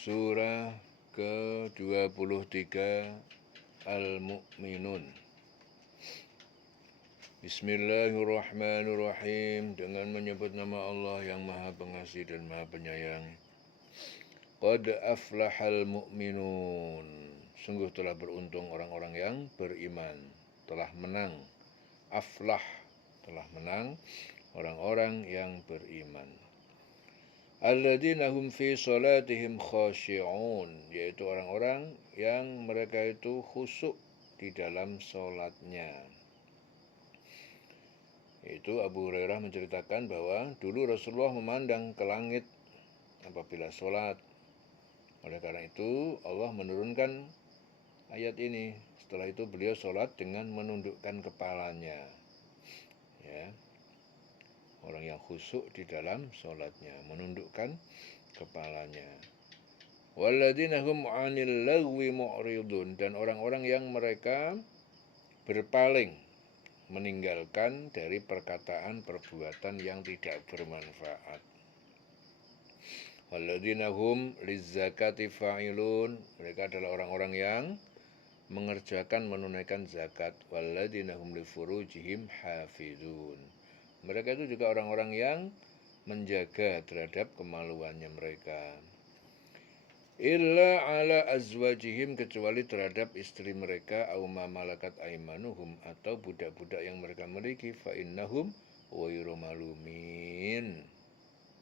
Surah ke-23 Al-Mu'minun. Bismillahirrahmanirrahim. Dengan menyebut nama Allah yang Maha Pengasih dan Maha Penyayang. Qad aflahal mu'minun. Sungguh telah beruntung orang-orang yang beriman. Telah menang. Aflah, telah menang orang-orang yang beriman. Alladzina hum fi salatihim khashi'un, yaitu orang-orang yang mereka itu khusyuk di dalam salatnya. Yaitu Abu Hurairah menceritakan bahwa dulu Rasulullah memandang ke langit apabila salat. Oleh karena itu Allah menurunkan ayat ini. Setelah itu beliau salat dengan menundukkan kepalanya. Ya. Orang yang khusyuk di dalam salatnya, menundukkan kepalanya. Walladzina hum 'anil lagwi mu'ridun, dan orang-orang yang mereka berpaling meninggalkan dari perkataan perbuatan yang tidak bermanfaat. Walladzina hum lizzakati fa'ilun, mereka adalah orang-orang yang mengerjakan menunaikan zakat. Walladzina hum li furujihim hafizun, mereka itu juga orang-orang yang menjaga terhadap kemaluannya mereka. Illa ala azwajihim, kecuali terhadap istri mereka, au ma malakat aimanuhum, atau budak-budak yang mereka miliki, fa innahum ghairu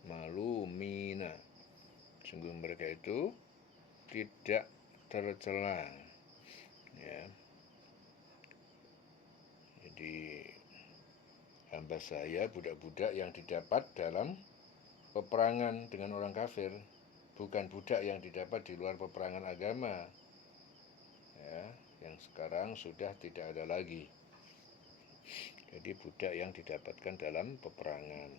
malumina, sungguh mereka itu tidak tercela. Ya. Jadi hamba saya budak-budak yang didapat dalam peperangan dengan orang kafir, bukan budak yang didapat di luar peperangan agama, ya, yang sekarang sudah tidak ada lagi. Jadi budak yang didapatkan dalam peperangan.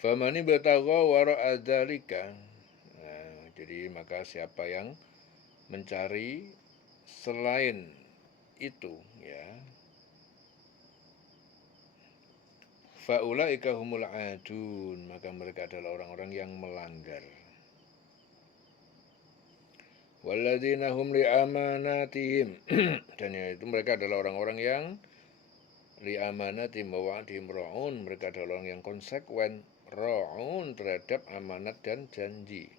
Famani batagha wara'a dzalika. Nah, jadi maka siapa yang mencari selain itu, ya, faulaika humul adun, maka mereka adalah orang-orang yang melanggar. Walladzina hum li amanatihim, dan itu mereka adalah orang-orang yang li amanatihim wa wa'dihim ra'un, mereka adalah orang yang konsekuen, ra'un, terhadap amanat dan janji.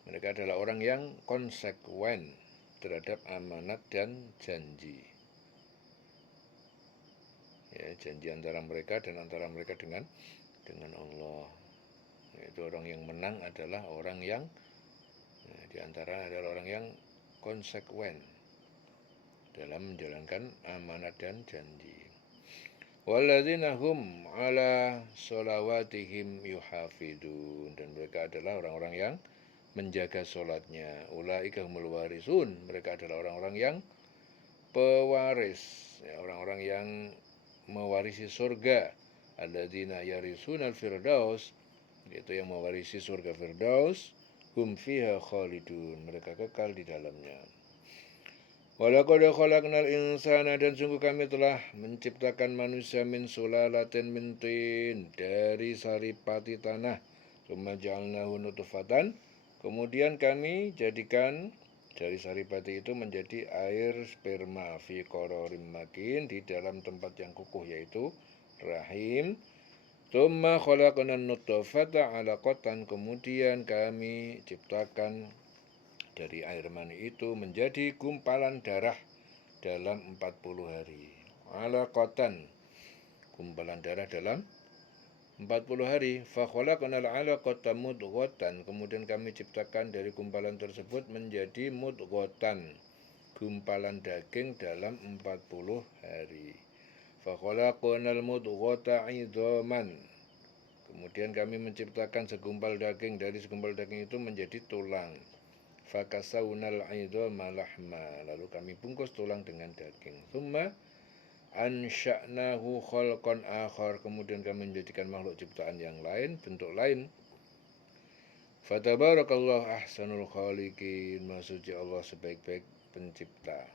Mereka adalah orang yang konsekuen terhadap amanat dan janji. Ya, janji antara mereka dan antara mereka dengan Allah. Itu orang yang menang adalah orang yang di antara adalah orang yang konsekuen dalam menjalankan amanat dan janji. Walladzina hum ala sholawatihim yuhafidun, dan mereka adalah orang-orang yang menjaga sholatnya. Ulaika humul warisun, mereka adalah orang-orang yang pewaris, ya, orang-orang yang mewarisi surga. Alladzina yarisunal firdaus, yaitu yang mewarisi surga firdaus. Hum fiha khalidun, mereka kekal di dalamnya. Walaqad khalaqnal insana, dan sungguh kami telah menciptakan manusia min sulalatin min tin, dari saripati tanah. Tsumma ja'alnahu nutfatan, kemudian kami jadikan dari saripati itu menjadi air sperma, fi qararim makin, di dalam tempat yang kukuh, yaitu rahim. Tsumma khalaqnan nutfata 'alaqatan, kemudian kami ciptakan dari air mani itu menjadi gumpalan darah dalam 40 hari. 'Alaqatan, gumpalan darah dalam 40 hari. Fa khalaqnal 'alaqata mudghatan, kemudian kami ciptakan dari gumpalan tersebut menjadi mudghatan, gumpalan daging dalam 40 hari. Fa khalaqnal mudghata 'idhaman, kemudian kami menciptakan segumpal daging, dari segumpal daging itu menjadi tulang. Fakasawnal 'idhama lahma, lalu kami bungkus tulang dengan daging. Tsumma ansha'nahu khalqan akhar, kemudian kami menjadikan makhluk ciptaan yang lain, bentuk lain. Fatabarakallahu ahsanul khaliqin, maha suci Allah sebaik-baik pencipta.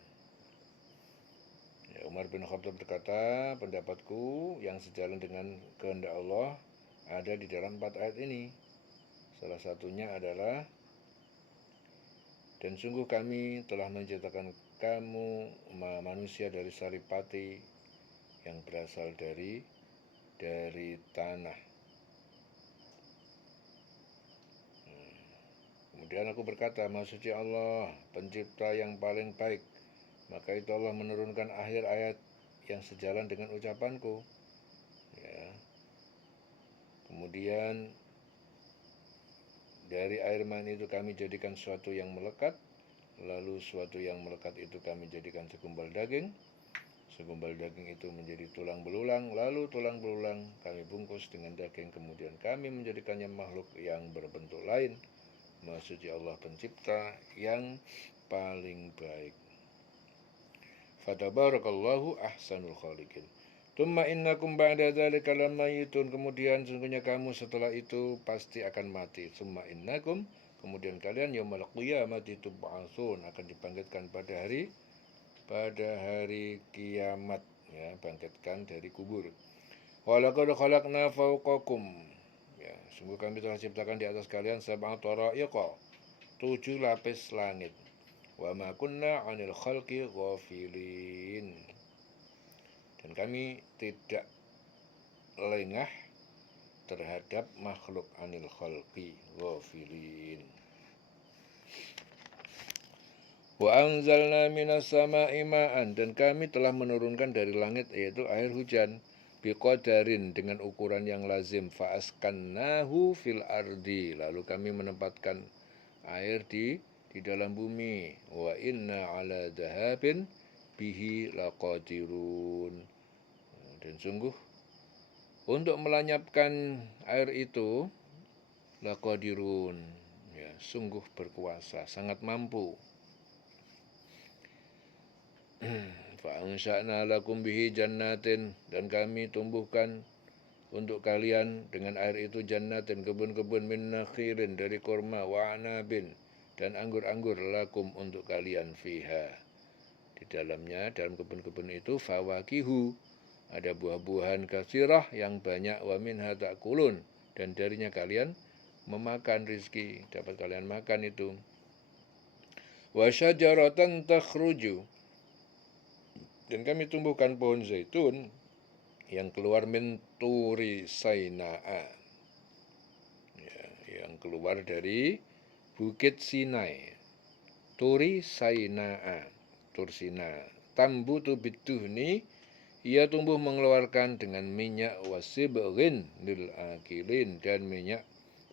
Ya, Umar bin Khattab berkata, pendapatku yang sejalan dengan kehendak Allah ada di dalam 4 ayat ini. Salah satunya adalah, dan sungguh kami telah menciptakan kamu manusia dari saripati yang berasal dari tanah. Kemudian aku berkata, Maha Suci Allah, pencipta yang paling baik. Maka itu Allah menurunkan akhir ayat yang sejalan dengan ucapanku. Ya. Kemudian dari air mani itu kami jadikan sesuatu yang melekat. Lalu sesuatu yang melekat itu kami jadikan segumpal daging. Segumpal daging itu menjadi tulang belulang. Lalu tulang belulang kami bungkus dengan daging. Kemudian kami menjadikannya makhluk yang berbentuk lain. Maha Suci Allah pencipta yang paling baik. Fatabarakallahu ahsanul khaliqin. Tumma innakum ba'da dzalika lamayitun. Kemudian sungguhnya kamu setelah itu pasti akan mati. Tumma innakum, kemudian kalian yaumul qiyamati tub'atsun, akan dibangkitkan pada hari kiamat, ya, bangkitkan dari kubur. Walaqad khalaqna fawqakum, ya, sungguh kami telah ciptakan di atas kalian sab'a tara'iqa, 7 lapis langit. Wa ma kunna 'anil khalqi ghafilin, dan kami tidak lengah terhadap makhluk, anil khalqi ghafilin. Wa anzalna minas sama'i ma'an, dan kami telah menurunkan dari langit yaitu air hujan, biqadarin, dengan ukuran yang lazim, fa'askannahu fil ardi, lalu kami menempatkan air di dalam bumi. Wa inna ala dhahabin bihi laqadirun, dan sungguh untuk melenyapkan air itu laqadirun, ya, sungguh berkuasa, sangat mampu. Fa'ansha'na lakum bihi jannatin, dan kami tumbuhkan untuk kalian dengan air itu jannatin, kebun-kebun, min nakhilin, dari kurma, wa anabin, dan anggur-anggur, lakum, untuk kalian, fiha, di dalamnya, dalam kebun-kebun itu, fawakihu, ada buah-buahan katsirah yang banyak, wa minha ta'kulun, dan darinya kalian memakan rizki, dapat kalian makan itu. Wa syajaratan takhruju, dan kami tumbuhkan pohon zaitun yang keluar min turi Saina'a, ya, yang keluar dari Bukit Sinai. Turi Saina'a, Tursina. Tambutu bituhni, ia tumbuh mengeluarkan dengan minyak, wasibghin lil akilin, dan minyak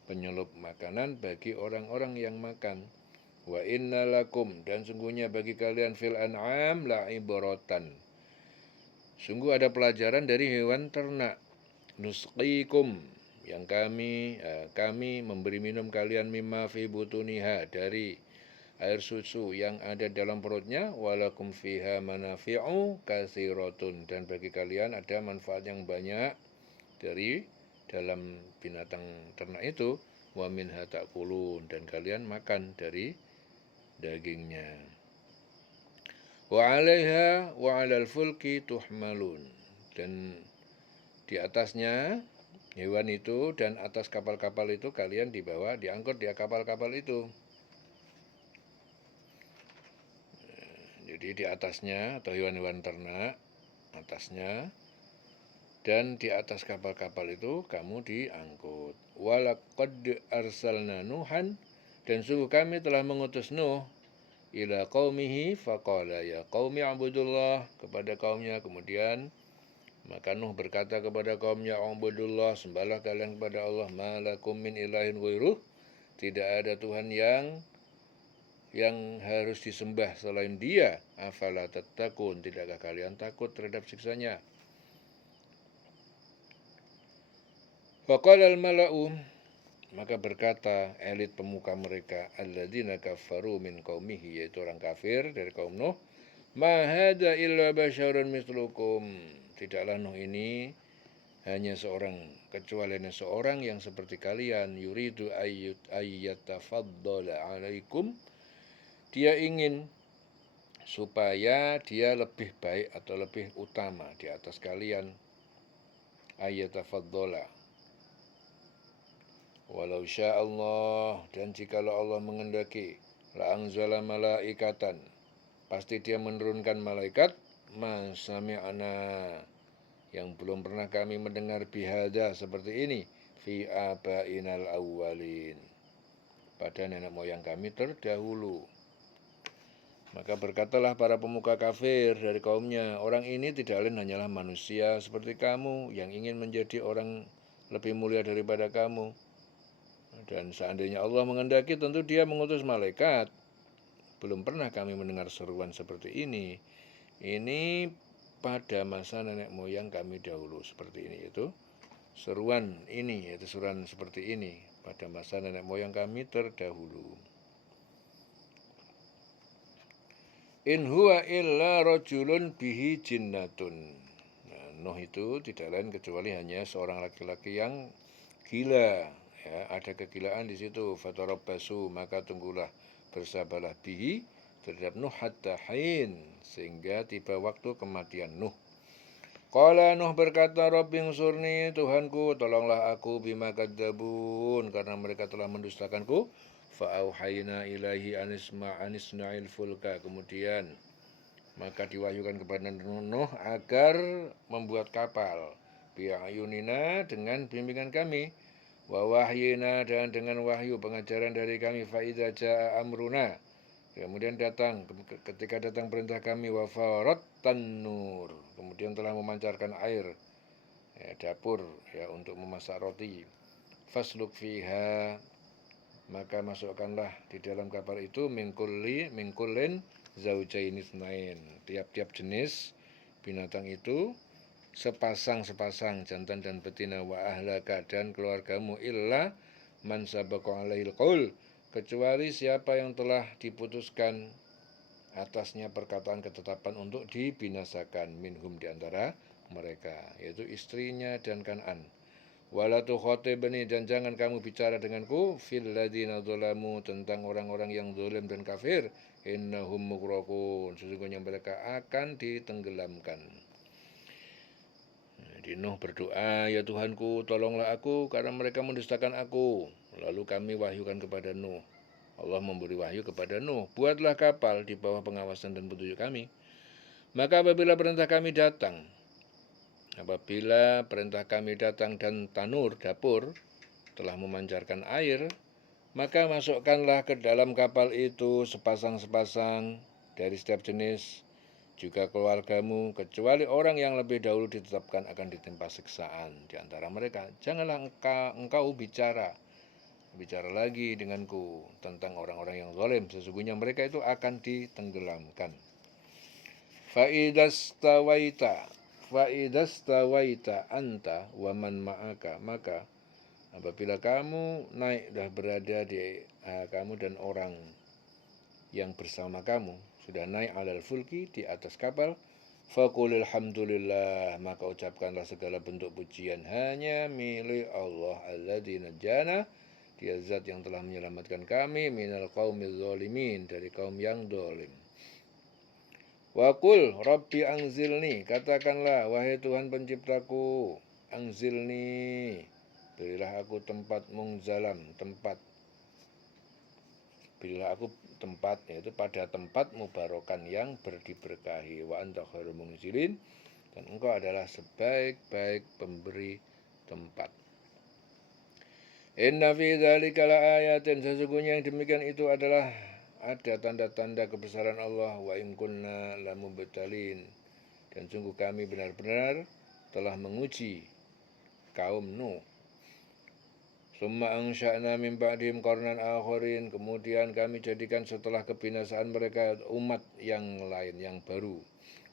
penyelup makanan bagi orang-orang yang makan. Wa inna lakum, dan sungguhnya bagi kalian, fil an'am la'ibratan, sungguh ada pelajaran dari hewan ternak. Nusqikum, yang kami memberi minum kalian, mimma fi butuniha, dari air susu yang ada dalam perutnya, walakum fiha manafi'u katsiratun, dan bagi kalian ada manfaat yang banyak dari dalam binatang ternak itu, wa minha ta'kulun, dan kalian makan dari dagingnya. Wa 'alaiha wa 'alal fulki tuhmalun, dan di atasnya hewan itu dan atas kapal-kapal itu kalian dibawa, diangkut di kapal-kapal itu. Jadi di atasnya, atau hewan-hewan ternak atasnya, dan di atas kapal-kapal itu kamu diangkut. Walaqad arsalna Nuhan, dan sungguh kami telah mengutus Nuh, ila qaumihi faqala ya qaumi abudullah, kepada kaumnya. Kemudian maka Nuh berkata kepada kaumnya, abudullah, sembahlah kalian kepada Allah, malakum min ilahin ghairuh, tidak ada Tuhan yang harus disembah selain Dia. Afala tattaqun, tidakkah kalian takut terhadap siksanya? Faqala al-mala'u, maka berkata elit pemuka mereka, alladzina kafaru min qaumihi, yaitu orang kafir dari kaum Nuh, ma hadza illa basyarun mislukum, tidaklah Nuh ini hanya kecuali seorang yang seperti kalian, yuridu ayyatafaddala alaikum, dia ingin supaya dia lebih baik atau lebih utama di atas kalian. Ayatafaddola. Walau Allah, dan jikalau Allah mengendaki, la anzala malaikatan, pasti dia menurunkan malaikat, ma sami'na, yang belum pernah kami mendengar bihada seperti ini, fi abainal awwalin, pada nenek moyang kami terdahulu. Maka berkatalah para pemuka kafir dari kaumnya, orang ini tidak lain hanyalah manusia seperti kamu yang ingin menjadi orang lebih mulia daripada kamu. Dan seandainya Allah mengendaki, tentu dia mengutus malaikat. Belum pernah kami mendengar seruan seperti ini. Ini pada masa nenek moyang kami dahulu seperti ini, yaitu seruan ini, yaitu seruan seperti ini pada masa nenek moyang kami terdahulu. In huwa illa rajulun bihi jinnatun. Nah, Nuh itu tidak lain kecuali hanya seorang laki-laki yang gila. Ya, ada kegilaan di situ. Fatarabbasu, maka tunggulah, bersabarlah bihi terhadap Nuh hatta hin, sehingga tiba waktu kematian Nuh. Qala Nuh berkata, Rabbi ngsurni, Tuhanku tolonglah aku bima kadzabun, karena mereka telah mendustakanku. Fa'auhayna ilaihi anisna'il fulka, kemudian maka diwahyukan kepada Nuh agar membuat kapal, bi'ayunina, dengan bimbingan kami, wa wahyina, dan dengan wahyu pengajaran dari kami, fa'idza ja'a amruna, kemudian datang, ketika datang perintah kami, wa farat tanur, kemudian telah memancarkan air, ya, dapur, ya, untuk memasak roti. Fasluk fiha, maka masukkanlah di dalam kapal itu mingkulin zaujaini tsnain, tiap-tiap jenis binatang itu sepasang jantan dan betina, wa ahlaka, dan keluargamu, illa man sabaqa alaihil qaul, kecuali siapa yang telah diputuskan atasnya perkataan ketetapan untuk dibinasakan, minhum, di antara mereka, yaitu istrinya dan Kan'an. Wala tukhatibni, dan jangan kamu bicara denganku, fil ladzina dzalamu, tentang orang-orang yang zalim dan kafir, innahum mughraqun, sesungguhnya mereka akan ditenggelamkan. Di Nuh berdoa, ya Tuhanku tolonglah aku karena mereka mendustakan aku. Lalu kami wahyukan kepada Nuh, Allah memberi wahyu kepada Nuh, buatlah kapal di bawah pengawasan dan petunjuk kami. Maka apabila perintah kami datang dan tanur, dapur, telah memancarkan air, maka masukkanlah ke dalam kapal itu sepasang dari setiap jenis, juga keluargamu, kecuali orang yang lebih dahulu ditetapkan akan ditimpa siksaan di antara mereka. Janganlah engkau bicara lagi denganku tentang orang-orang yang zalim, sesungguhnya mereka itu akan ditenggelamkan. Fa'idastawaita anta wa man ma'aka, maka apabila kamu naik, dah berada di kamu dan orang yang bersama kamu sudah naik alal fulki, di atas kapal, faqulil hamdulillah, maka ucapkanlah segala bentuk pujian hanya milik Allah, alladzi najjana, dia zat yang telah menyelamatkan kami, minal qaumiz zalimin, dari kaum yang zalim. Waqul rabbi anzilni, katakanlah wahai Tuhan penciptaku, anzilni, berilah aku tempat, mungzalam, tempat, berilah aku tempat, yaitu pada tempat mubarokan yang berdiberkahi, wa anta khairul munzilin, dan engkau adalah sebaik-baik pemberi tempat. Inna fi dzalika laayatin, sesungguhnya yang demikian itu adalah ada tanda-tanda kebesaran Allah, wa in kunna lamubtalin, dan sungguh kami benar-benar telah menguji kaum Nuh. Summa ansha'na min ba'dihim qarnan akharin, kemudian kami jadikan setelah kebinasaan mereka umat yang lain, yang baru.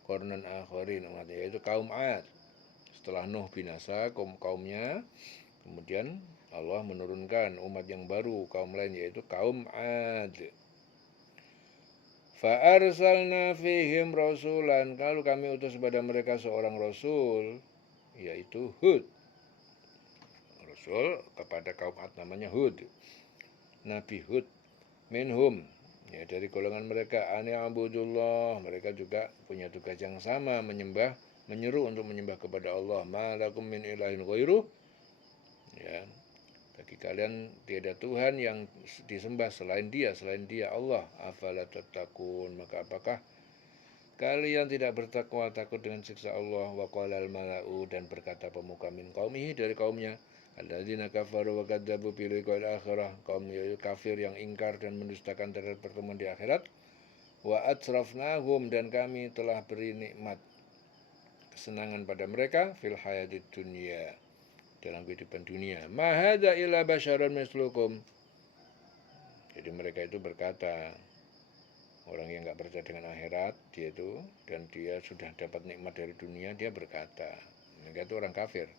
Qarnan akharin, umatnya yaitu kaum Ad. Setelah Nuh binasa kaumnya, kemudian Allah menurunkan umat yang baru, kaum lain, yaitu kaum Ad. Fa'arsalna fihim rasulan, lalu kami utus kepada mereka seorang rasul, yaitu Hud. Rasul kepada kaum Ad namanya Hud, Nabi Hud. Minhum, Ya, dari golongan mereka ani'budullah, mereka juga punya tugas yang sama, menyeru untuk menyembah kepada Allah. Malakum min ilahin ghairuh. Ya, bagi kalian tiada Tuhan yang disembah selain Dia Allah. Afala tattaqun, maka apakah kalian tidak bertakwa takut dengan siksa Allah? Wa qalal mala'u, dan berkata pemuka min qaumihi, dari kaumnya, alladzina kafaru wa kadzabu bi liqa'il akhirah, kaum kafir yang ingkar dan mendustakan terhadap pertemuan di akhirat. Wa atrafnahum, dan kami telah beri nikmat kesenangan pada mereka fil hayatid dunya, dalam kehidupan dunia. Ma hadza illa basyarun mislukum. Jadi mereka itu berkata, orang yang nggak percaya dengan akhirat, dia itu, dan dia sudah dapat nikmat dari dunia, dia berkata, mereka itu orang kafir.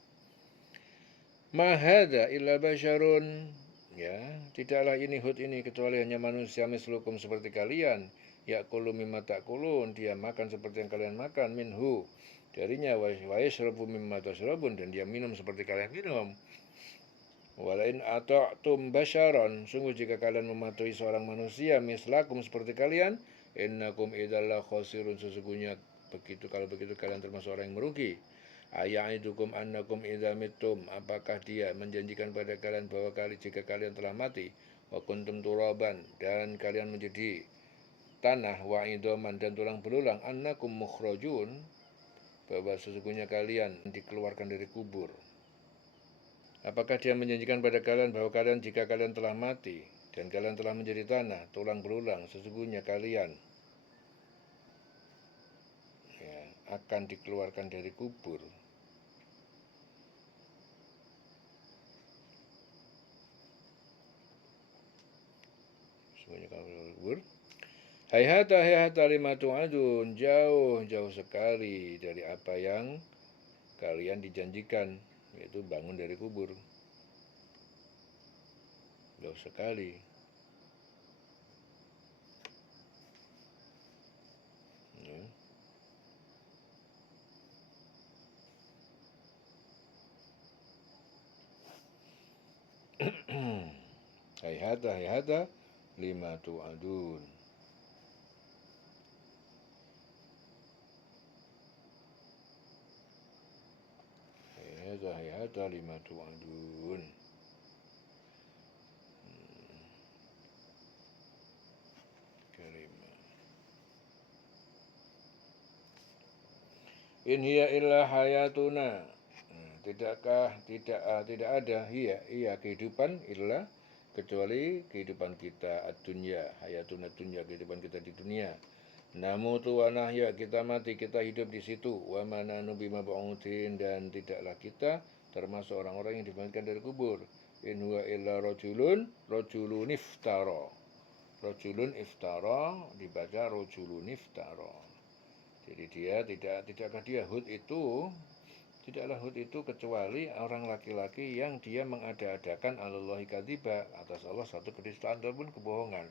Ma hadza illa basyarun, ya, tidaklah ini Hud ini kecuali hanya manusia mislukum seperti kalian. Ya'kulu mimma ta'kulun, dia makan seperti yang kalian makan, minhu, darinya, wa yashrabu mimma tashrabun, dan dia minum seperti kalian minum. Walain ata'tum basyaron, sungguh jika kalian mematuhi seorang manusia mislakum seperti kalian, innakum idzalla khosirun, sesungguhnya kalau begitu kalian termasuk orang yang merugi. Aya'idukum annakum idza mittum, apakah dia menjanjikan pada kalian bahwa jika kalian telah mati, wa kuntum turaban, dan kalian menjadi tanah, wa idhaman, dan tulang belulang, annakum mukhrajun, bahwa sesungguhnya kalian dikeluarkan dari kubur. Apakah dia menjanjikan pada kalian bahwa kalian jika kalian telah mati dan kalian telah menjadi tanah, tulang belulang, sesungguhnya kalian akan dikeluarkan dari kubur. Sesungguhnya kalian dari kubur. Hayhata lima tu'adun, jauh sekali dari apa yang kalian dijanjikan, yaitu bangun dari kubur. Jauh sekali. Hayhata lima tu'adun. Hayhata lima tu'adun. In hiya illa hayatuna, tidak ada hiya kehidupan illa kecuali kehidupan kita ad-dunya, hayatuna dunya, kehidupan kita di dunia. Namutu wa nahya, kita mati, kita hidup di situ. Wa ma nahnu bimab'utsin, dan tidaklah kita termasuk orang-orang yang dibangkitkan dari kubur. In huwa illa rajulun iftara. Rajulun iftara dibaca rajulun iftara. Jadi tidaklah Hud itu kecuali orang laki-laki yang dia mengada-adakan alallahi kadziba, atas Allah satu kedustaan ataupun kebohongan.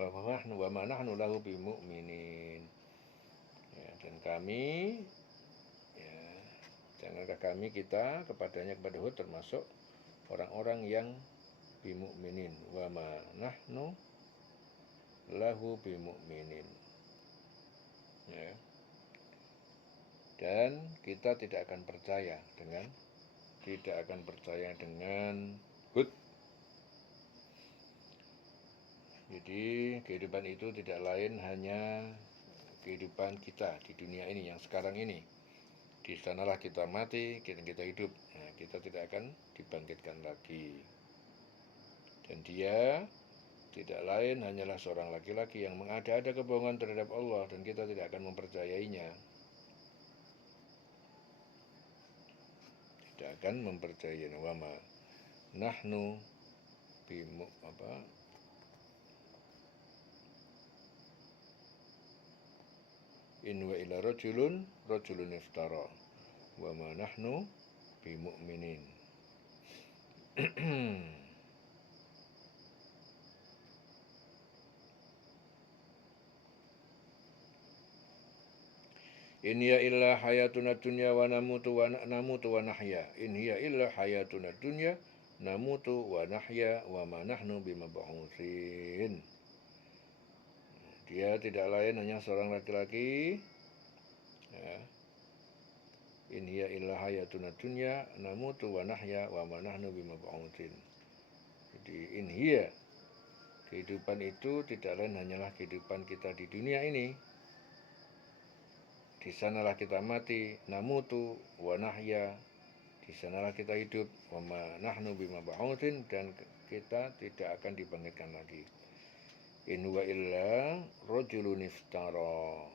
Wa ma nahnu lahu bimu'minin. Ya, dan kami, ya, jangankah kami kita kepada Hud termasuk orang-orang yang bimu'minin. Wa ma nahnu lahu bimu'minin. Ya. Dan kita tidak akan percaya dengan Hud. Jadi kehidupan itu tidak lain hanya kehidupan kita di dunia ini yang sekarang ini. Di sanalah kita mati, kita hidup. Nah, kita tidak akan dibangkitkan lagi. Dan dia tidak lain hanyalah seorang laki-laki yang mengada-ada kebohongan terhadap Allah, dan kita tidak akan mempercayainya. Tidak akan mempercayai. Wa ma nahnu in wa ila rajulun iftara wa ma nahnu bimu'minin. In hiya illa hayatuna dunya wa namutu wa nahya. In hiya illa hayatuna dunya namutu wa nahya wa ma nahnu bimab'utsin. Dia tidak lain hanya seorang laki-laki. Ya. In hiya illa hayatuna dunya namutu wa nahya wa ma nahnu bimab'utsin. Jadi in hiya, kehidupan itu tidak lain hanyalah kehidupan kita di dunia ini. Di sanalah kita mati, namutu wa nahya. Di sanalah kita hidup, wa ma nahnu bimab'utsin, dan kita tidak akan dibangkitkan lagi. In huwa illa rajulun iftara.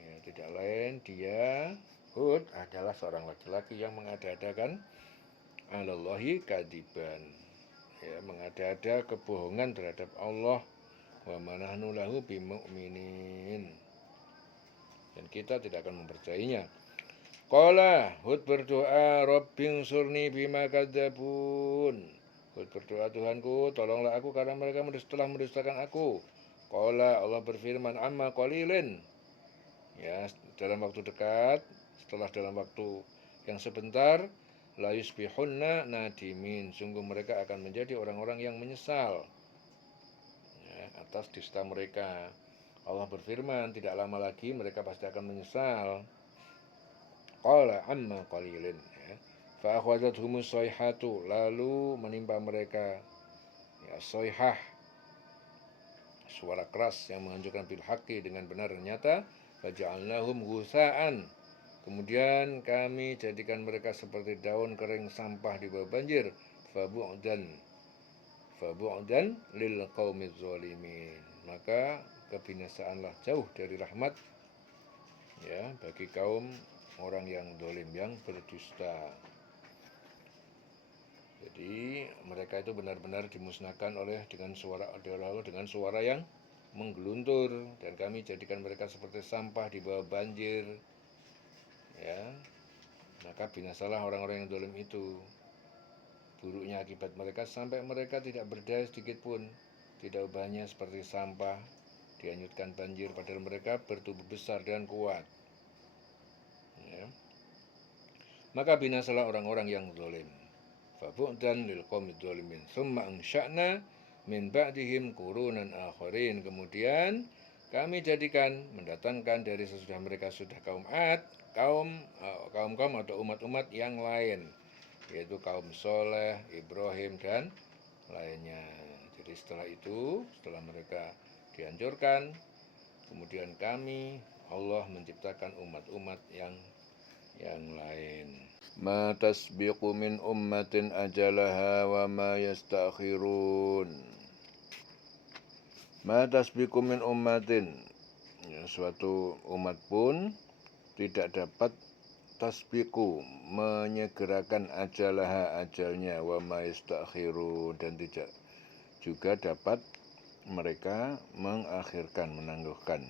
Ya, tidak lain dia Hud adalah seorang laki-laki yang mengada-adakan alallahi kadiban, ya, mengada-ada kebohongan terhadap Allah. Wa manahnu lahu bimu'minin, dan kita tidak akan mempercayainya. Qala, Hud berdoa, Rabbing surni bima kadzabun. Hud berdoa, Tuhanku, tolonglah aku karena mereka telah mendustakan aku. Qala, Allah berfirman, amma qalilin, ya, dalam waktu dekat, setelah dalam waktu yang sebentar, la yusbihunna nadimin, sungguh mereka akan menjadi orang-orang yang menyesal, ya, atas dusta mereka. Allah berfirman, tidak lama lagi mereka pasti akan menyesal. Qala amma qalilin, ya. Fa akhwadhathumus sayhatu, lalu menimpa mereka, ya, sayhah, suara keras yang menghancurkan bil haqqi, dengan benar dan nyata. Faja'alnahum ghusa'an, kemudian kami jadikan mereka seperti daun kering sampah di bawah banjir. Fabu'dan lil qaumiz zalimin, maka kebinasaanlah jauh dari rahmat, ya, bagi kaum orang yang zalim, yang berdusta. Jadi mereka itu benar-benar dimusnahkan dengan suara yang menggeluntur, dan kami jadikan mereka seperti sampah di bawah banjir, ya. Maka binasalah orang-orang yang zalim itu. Buruknya akibat mereka sampai mereka tidak berdaya sedikit pun, tidak ubahnya seperti sampah dihanyutkan banjir, padahal mereka bertubuh besar dan kuat, ya. Maka binasalah orang-orang yang zalim. Fabu'dan lil qaumiz zalimin tsumma ansha'na min ba'dihim qurunan akharin, kemudian kami jadikan, mendatangkan dari sesudah mereka sudah kaum Ad, kaum atau umat-umat yang lain, yaitu kaum Soleh, Ibrahim, dan lainnya. Jadi setelah mereka dihancurkan, kemudian Allah menciptakan umat-umat yang lain. Ma tasbiqu min ummatin ajalaha wa ma yastakhirun. Ma tasbiqu min ummatin, ya, suatu umat pun tidak dapat tasbiqu, menyegerakan ajalaha, ajalnya, wa ma yastakhirun, dan tidak juga dapat mereka mengakhirkan, menangguhkan.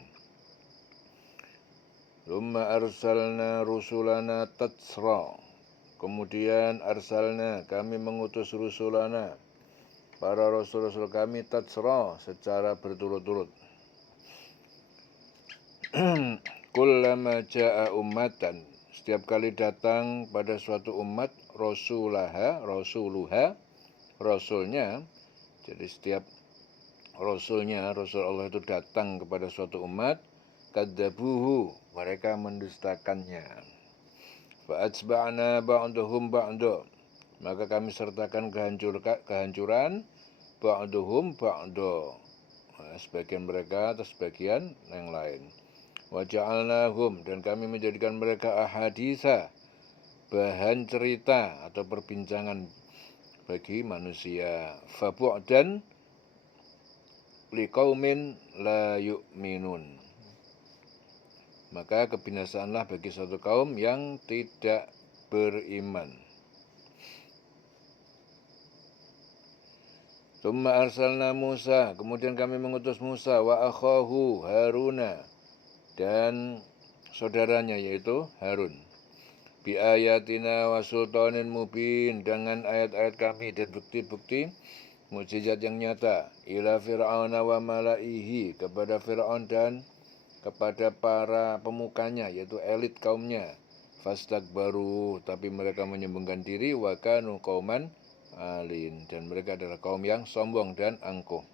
Tsumma arsalna rusulana tatsra, kemudian arsalna, kami mengutus rusulana, para rasul-rasul kami, tatsra, secara berturut-turut. Kullama ja'a ummatan, setiap kali datang pada suatu umat, rasulnya, jadi setiap rasul Allah itu datang kepada suatu umat, kadzabuhu, mereka mendustakannya. Fa'atsba'na ba'duhum ba'da, maka kami sertakan kehancuran ba'duhum ba'da, sebagian mereka atas sebagian yang lain. Wa ja'alnahum, dan kami menjadikan mereka ahaditsa, bahan cerita atau perbincangan bagi manusia. Fabu'dan liqaumin la yu'minun, maka kebinasaanlah bagi suatu kaum yang tidak beriman. Tsumma arsalna Musa, kemudian kami mengutus Musa, wa akhahu Haruna, dan saudaranya yaitu Harun, bi ayatina wa sultanin mubin, dengan ayat-ayat kami dan bukti-bukti mukjizat yang nyata, ila fir'auna wa malaihi, kepada Fir'aun dan kepada para pemukanya, yaitu elit kaumnya. Fastakbaru, tapi mereka menyombongkan diri, wa kanu qauman alin, dan mereka adalah kaum yang sombong dan angkuh.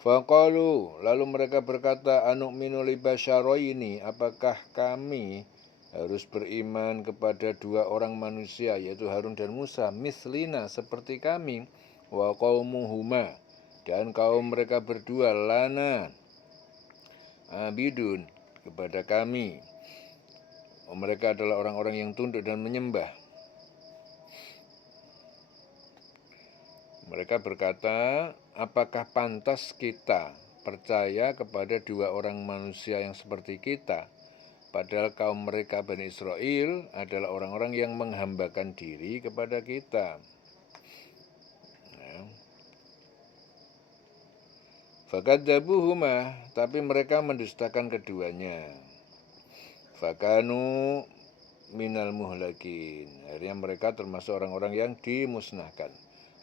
Faqalu, lalu mereka berkata, anu'minu li basyaraini, apakah kami harus beriman kepada dua orang manusia, yaitu Harun dan Musa, mislina, seperti kami, wa qaumuhuma, dan kaum mereka berdua, lana, abidun, kepada kami. Mereka adalah orang-orang yang tunduk dan menyembah. Mereka berkata, apakah pantas kita percaya kepada dua orang manusia yang seperti kita, padahal kaum mereka Bani Israel adalah orang-orang yang menghambakan diri kepada kita. Fakadzabuhuma, tapi mereka mendustakan keduanya. Fakanu minal muhlakin, akhirnya mereka termasuk orang-orang yang dimusnahkan.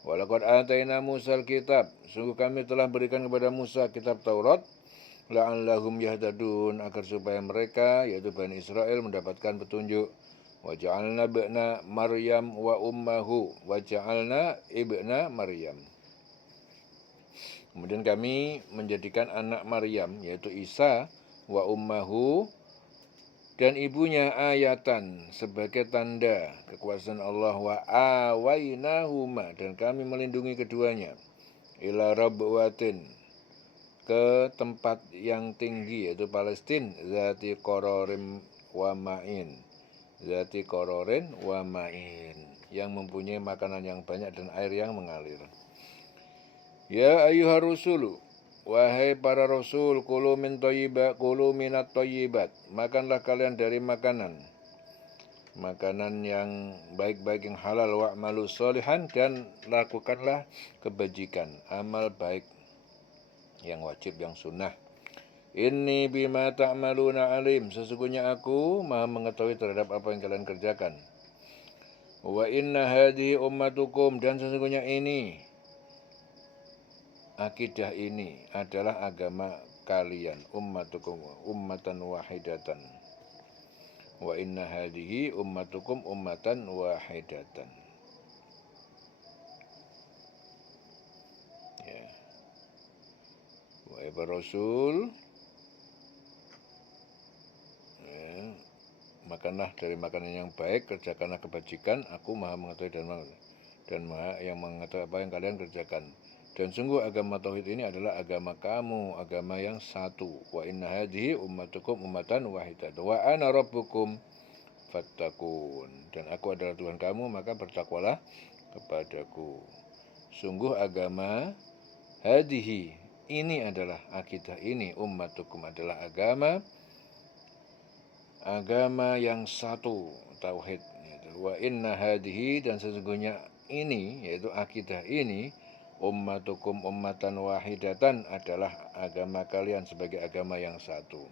Walaqad ataina Musal kitab, sungguh kami telah berikan kepada Musa kitab Taurat, la'allahum yahtadun, agar supaya mereka, yaitu Bani Israel, mendapatkan petunjuk. Waja'alna ibna Maryam wa ummahu, waja'alna ibna Maryam. Kemudian kami menjadikan anak Maryam, yaitu Isa, wa ummahu, dan ibunya, ayatan, sebagai tanda kekuasaan Allah, wa awainahuma, dan kami melindungi keduanya, ila rabwatin, ke tempat yang tinggi, yaitu Palestina, zati qararin wa ma'in, zati qararin wa ma'in, yang mempunyai makanan yang banyak dan air yang mengalir. Ya ayyuhar rusulu, wahai para rasul, kulu minat thayyibat, makanlah kalian dari makanan yang baik-baik, yang halal, wa'malu sholihan, dan lakukanlah kebajikan, amal baik yang wajib, yang sunnah. Inni bima ta'maluna alim, sesungguhnya aku maha mengetahui terhadap apa yang kalian kerjakan. Wa inna hadhihi ummatukum, dan sesungguhnya ini, akidah ini adalah agama kalian, ummatukum, ummatan wahidatan. Wa inna hadhihi ummatukum ummatan wahidatan. Ya. Wahai para rasul, ya, makanlah dari makanan yang baik, kerjakanlah kebajikan, aku maha mengetahui dan maha yang mengetahui apa yang kalian kerjakan. Dan sungguh agama tauhid ini adalah agama kamu, agama yang satu. Wa inna hadhihi ummatukum ummatan wahidatan. Wa ana rabbukum fattaqun. Dan aku adalah Tuhan kamu, maka bertakwalah kepadaku. Sungguh agama hadhihi, ini adalah akidah ini, ummatukum adalah agama yang satu, tauhid. Wa inna hadhihi, dan sesungguhnya ini, yaitu akidah ini, ummatukum ummatan wahidatan, adalah agama kalian sebagai agama yang satu.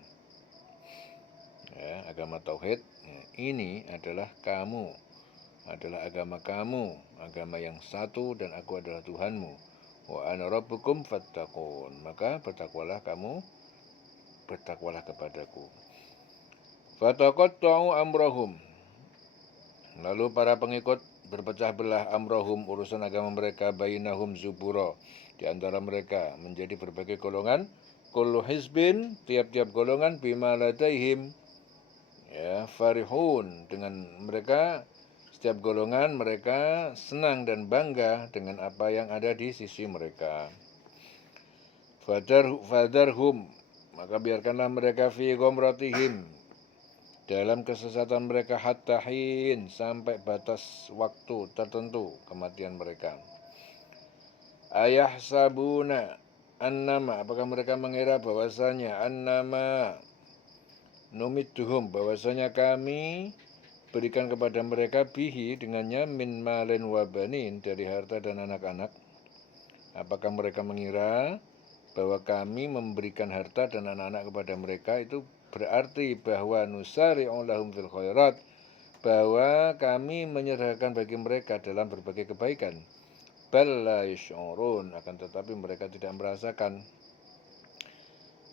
Ya, agama tauhid, ya, ini adalah kamu, adalah agama kamu, agama yang satu, dan aku adalah Tuhanmu. Wa ana rabbukum fattaqun, maka bertakwalah kamu, bertakwalah kepadaku. Fataqatta'u amrahum, lalu para pengikut berpecah belah, amrohum, urusan agama mereka, bainahum zubura, di antara mereka menjadi berbagai golongan, kullu hizbin, tiap-tiap golongan, bima ladaihim, ya, farihun, dengan mereka, setiap golongan mereka senang dan bangga dengan apa yang ada di sisi mereka. Fadarhum, maka biarkanlah mereka fi ghamratihim, dalam kesesatan mereka, hatta hin, sampai batas waktu tertentu kematian mereka. Ayah sabuna annama, apakah mereka mengira bahwasanya, annama numidduhum, bahwasanya kami berikan kepada mereka, bihi, dengannya, min malin wa banin, dari harta dan anak-anak. Apakah mereka mengira bahwa kami memberikan harta dan anak-anak kepada mereka itu berarti bahwa nusari'u lahum fil khairat, bahwa kami menyerahkan bagi mereka dalam berbagai kebaikan. Bal la yash'urun, akan tetapi mereka tidak merasakan.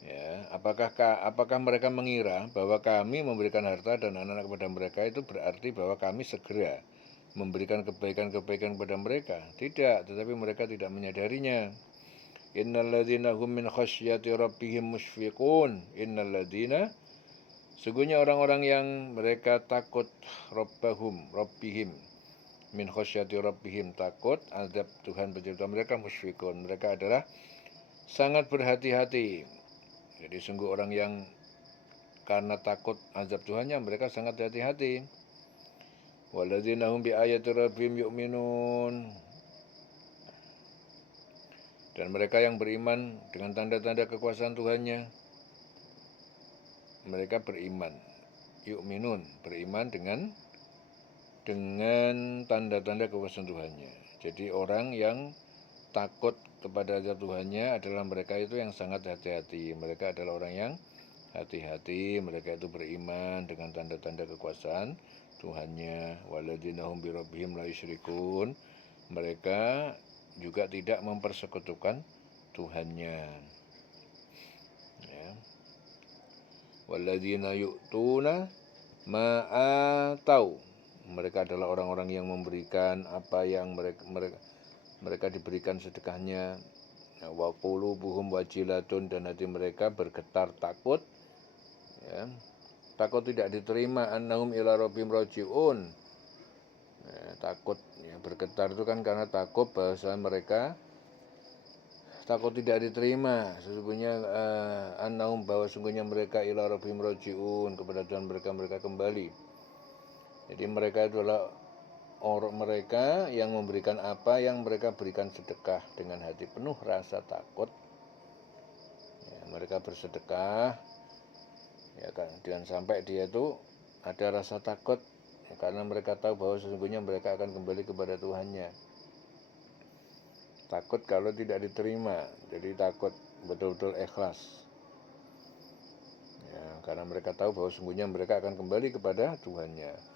Ya, apakah mereka mengira bahwa kami memberikan harta dan anak-anak kepada mereka itu berarti bahwa kami segera memberikan kebaikan-kebaikan kepada mereka? Tidak, tetapi mereka tidak menyadarinya. Innalladzina hum min khasyati rabbihim musyfiqun. Innalladzina, sesungguhnya orang-orang yang mereka takut rabbihim min khasyati rabbihim, takut azab Tuhan pencipta mereka, musyfiqun, mereka adalah sangat berhati-hati. Jadi sungguh orang yang karena takut azab Tuhannya mereka sangat hati-hati. Walladzina hum bi ayati rabbihim yu'minun, dan mereka yang beriman dengan tanda-tanda kekuasaan Tuhannya, mereka beriman. Yu'minun, beriman dengan tanda-tanda kekuasaan Tuhannya. Jadi orang yang takut kepada azab Tuhannya adalah mereka itu yang sangat hati-hati. Mereka adalah orang yang hati-hati, mereka itu beriman dengan tanda-tanda kekuasaan Tuhannya. Walladzina hum bi rabbihim la yusyrikun, mereka juga tidak mempersekutukan Tuhannya. Ya. Walladzina yu'tuna ma atau, mereka adalah orang-orang yang memberikan apa yang mereka diberikan sedekahnya. Wa qulubuhum wajilatun, dan hati mereka bergetar takut, ya, takut tidak diterima. Annahum ila rabbihim raji'un, ya, takut, ya, bergetar itu kan karena takut bahwa mereka takut tidak diterima. Sesungguhnya annahum, bahwa sungguhnya mereka ila rabbihim raji'un, kepada Tuhan mereka kembali. Jadi mereka adalah orang mereka yang memberikan apa yang mereka berikan sedekah dengan hati penuh rasa takut. Ya, mereka bersedekah, ya kan, jangan sampai dia itu ada rasa takut, ya, karena mereka tahu bahwa sesungguhnya mereka akan kembali kepada Tuhannya. Takut kalau tidak diterima, jadi takut betul-betul ikhlas. Ya, karena mereka tahu bahwa sesungguhnya mereka akan kembali kepada Tuhannya.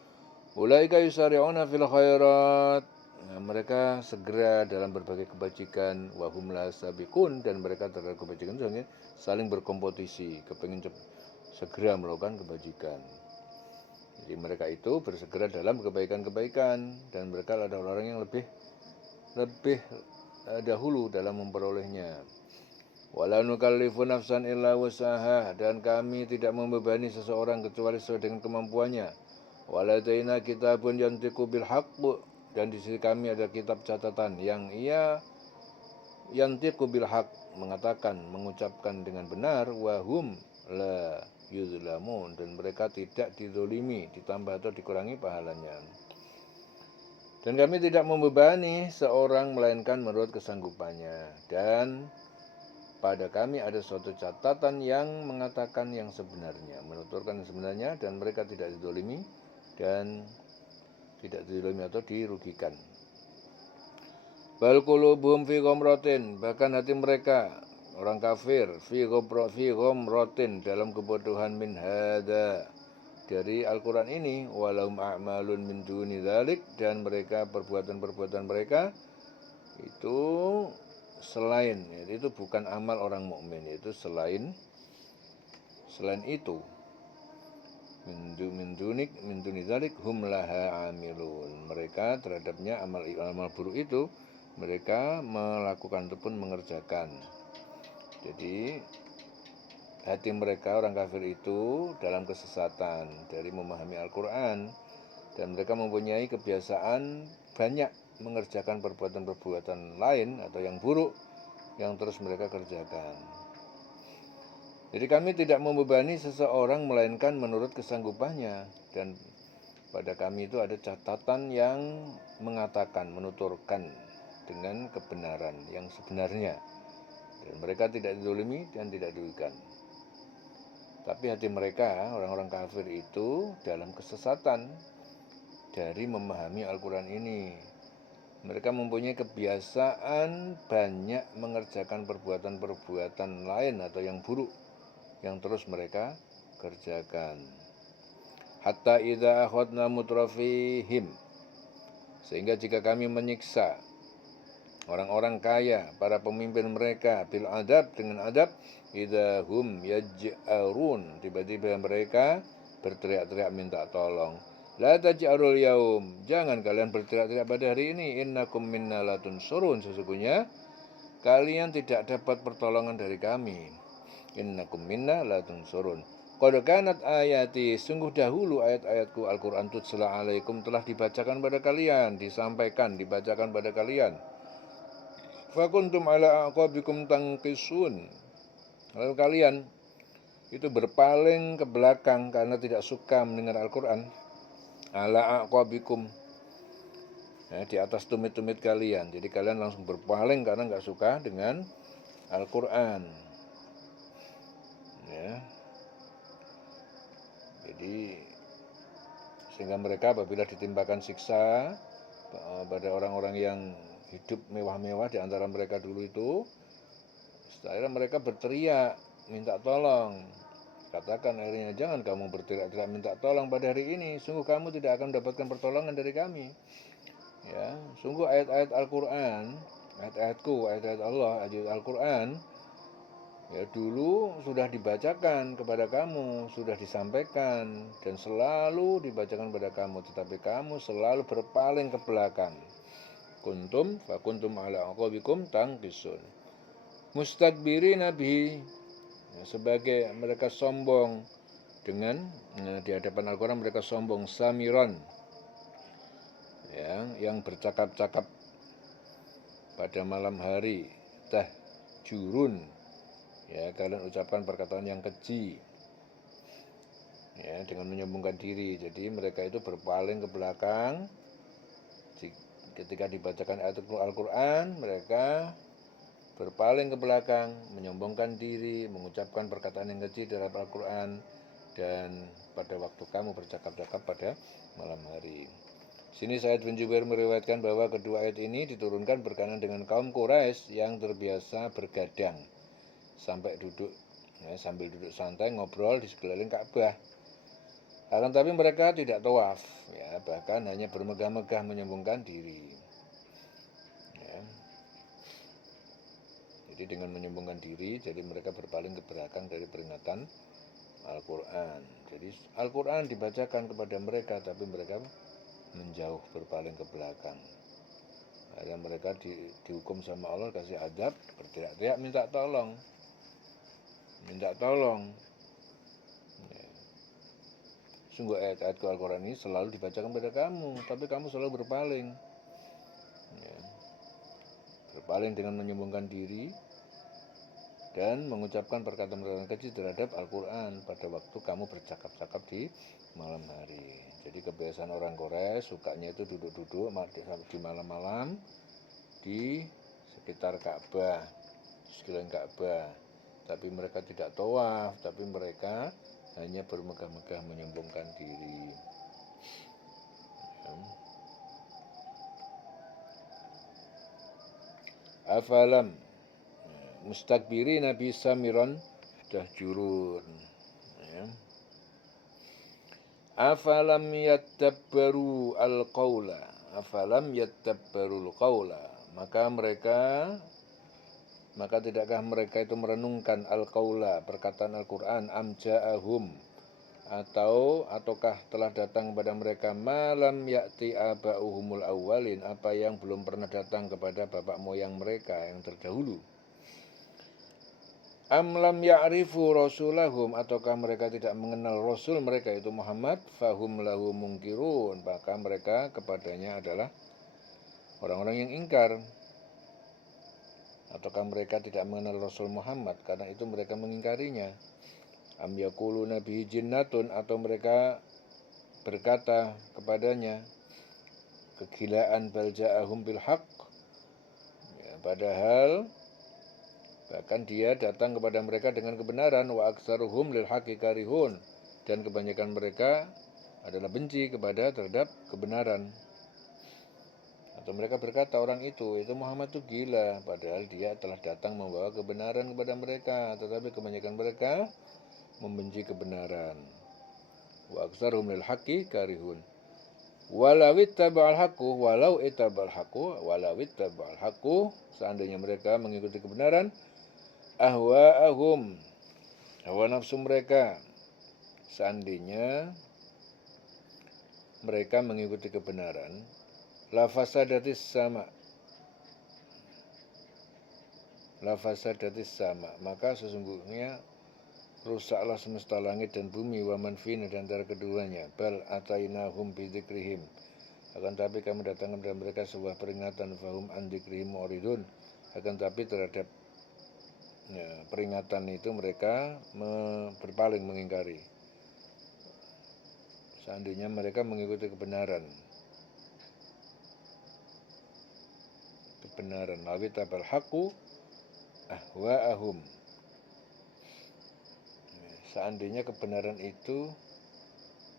Ulaika yusari'una fil khairat, nah, mereka segera dalam berbagai kebajikan. Wahum la sabiqun, dan mereka terhadap kebajikan itu saling berkompetisi, kepingin segera melakukan kebajikan. Jadi mereka itu bersegera dalam kebaikan-kebaikan, dan mereka adalah orang yang lebih dahulu dalam memperolehnya. Wala nukallifu nafsan illa wusaha, dan kami tidak membebani seseorang kecuali sesuai dengan kemampuannya. Waladaina kitabun yantiqu bil haqq, dan di sisi kami ada kitab catatan yang ia yantiqu bil haqq, mengatakan, mengucapkan dengan benar. Wahum la yuzlamun, dan mereka tidak dizolimi, ditambah atau dikurangi pahalanya. Dan kami tidak membebani seorang melainkan menurut kesanggupannya, dan pada kami ada suatu catatan yang mengatakan yang sebenarnya, menuturkan yang sebenarnya, dan mereka tidak dizolimi dan tidak dizalimi atau dirugikan. Bal qulubuhum fi ghamratin, bahkan hati mereka orang kafir fi ghamratin, dalam kebodohan, min hada, dari Al-Quran ini. Walahum a'malun min duni dzalik, dan mereka perbuatan-perbuatan mereka itu selain, itu bukan amal orang mukmin, itu selain itu. Min duni dzalik hum laha amilun, mereka terhadapnya amal buruk itu mereka melakukan ataupun mengerjakan. Jadi hati mereka orang kafir itu dalam kesesatan dari memahami Al-Quran, dan mereka mempunyai kebiasaan banyak mengerjakan perbuatan-perbuatan lain atau yang buruk yang terus mereka kerjakan. Jadi kami tidak membebani seseorang melainkan menurut kesanggupannya, dan pada kami itu ada catatan yang mengatakan, menuturkan dengan kebenaran yang sebenarnya, dan mereka tidak dizalimi dan tidak dirugikan. Tapi hati mereka orang-orang kafir itu dalam kesesatan dari memahami Al-Quran ini. Mereka mempunyai kebiasaan banyak mengerjakan perbuatan-perbuatan lain atau yang buruk yang terus mereka kerjakan. Hatta idza akhadna mutrafihim, sehingga jika kami menyiksa orang-orang kaya, para pemimpin mereka, bil adab, dengan adab, idza hum yaj'arun, tiba-tiba mereka berteriak-teriak minta tolong. La taj'arul yaum, jangan kalian berteriak-teriak pada hari ini, innakum minna la tunsurun, sesungguhnya kalian tidak dapat pertolongan dari kami. Innakum minna la tunsurun. Qad kanat ayati, sungguh dahulu ayat-ayatku Al-Quran tutsla alaikum, telah dibacakan pada kalian, dibacakan pada kalian. Fakuntum ala aqabikum tangkisun. Lalu kalian itu berpaling ke belakang karena tidak suka mendengar Al-Quran. Ala aqabikum, di atas tumit-tumit kalian. Jadi kalian langsung berpaling karena nggak suka dengan Al-Quran. Ya. Jadi sehingga mereka apabila ditimpakan siksa pada orang-orang yang hidup mewah-mewah di antara mereka dulu itu, akhirnya mereka berteriak minta tolong. Katakan akhirnya, jangan kamu berteriak-teriak minta tolong pada hari ini, sungguh kamu tidak akan mendapatkan pertolongan dari kami. Ya, sungguh ayat-ayat Al-Quran, ayat-ayatku, ayat-ayat Allah, ayat Al-Quran, ya dulu sudah dibacakan kepada kamu, sudah disampaikan dan selalu dibacakan kepada kamu, tetapi kamu selalu berpaling ke belakang. Kuntum fakuntum ala aqabikum tangkisun. Mustakbirina bihi, sebagai mereka sombong dengan di hadapan Al-Quran, mereka sombong. Samiron, yang bercakap-cakap pada malam hari. Tahjurun, kalian ucapkan perkataan yang keji, dengan menyombongkan diri. Jadi mereka itu berpaling ke belakang ketika dibacakan ayat Al-Quran. Mereka berpaling ke belakang, menyombongkan diri, mengucapkan perkataan yang keji terhadap Al-Quran, dan pada waktu kamu bercakap-cakap pada malam hari. Sini Sa'id bin Jubair meriwayatkan bahwa kedua ayat ini diturunkan berkenaan dengan kaum Quraisy yang terbiasa bergadang sampai duduk, sambil duduk santai ngobrol di sekeliling Ka'bah. Akan tapi mereka tidak tawaf, bahkan hanya bermegah-megah menyombongkan diri. Jadi dengan menyombongkan diri, jadi mereka berpaling ke belakang dari peringatan Al-Quran. Jadi Al-Quran dibacakan kepada mereka, tapi mereka menjauh, berpaling ke belakang. Akhirnya mereka dihukum sama Allah, kasih azab, berteriak-teriak minta tolong. Sungguh ayat-ayat Al-Quran ini selalu dibacakan kepada kamu, tapi kamu selalu berpaling. Berpaling dengan menyombongkan diri dan mengucapkan perkataan-perkataan keji terhadap Al-Quran pada waktu kamu bercakap-cakap di malam hari. Jadi kebiasaan orang Korea sukanya itu duduk-duduk di malam-malam di sekitar Ka'bah, sekeliling Ka'bah. Tapi mereka tidak tawaf, tapi mereka hanya bermegah-megah menyombongkan diri. Afalam mustakbirina bi samiron tahjurun. Afalam yattabbaru al-qawla, maka tidakkah mereka itu merenungkan al-qawla, perkataan Al-Quran, am ja'ahum, ataukah telah datang kepada mereka malam ya'ti aba'uhumul awwalin, apa yang belum pernah datang kepada bapak moyang mereka yang terdahulu. Am lam ya'rifu rasulahum, ataukah mereka tidak mengenal rasul mereka itu Muhammad, fahum lahu mungkirun, maka mereka kepadanya adalah orang-orang yang ingkar. Ataukah mereka tidak mengenal Rasul Muhammad, karena itu mereka mengingkarinya. Am yaquluna bihi jinnatun, atau mereka berkata kepadanya kegilaan, bal ja'ahum bil haqq, padahal bahkan dia datang kepada mereka dengan kebenaran. Wa aktsaruhum lil haqqi karihun, dan kebanyakan mereka adalah benci terhadap kebenaran. Atau mereka berkata orang itu Muhammad itu gila, padahal dia telah datang membawa kebenaran kepada mereka, tetapi kebanyakan mereka membenci kebenaran. Wa aktsaruhum lil haqqi karihun. Walau ittaba'al haqqu, seandainya mereka mengikuti kebenaran, ahwa'ahum, hawa nafsu mereka, seandainya mereka mengikuti kebenaran, la fasadatis sama, la fasadatis sama, maka sesungguhnya rusaklah semesta langit dan bumi, wa man fina dan antara keduanya. Bal atainahum bidzikrihim, akan tapi kami datangkan kepada mereka sebuah peringatan, fahum an dzikrihim mu'ridun, akan tapi terhadap peringatan itu mereka berpaling, mengingkari. Seandainya mereka mengikuti kebenaran, lawi tabal haqqu ahwa'ahum, seandainya kebenaran itu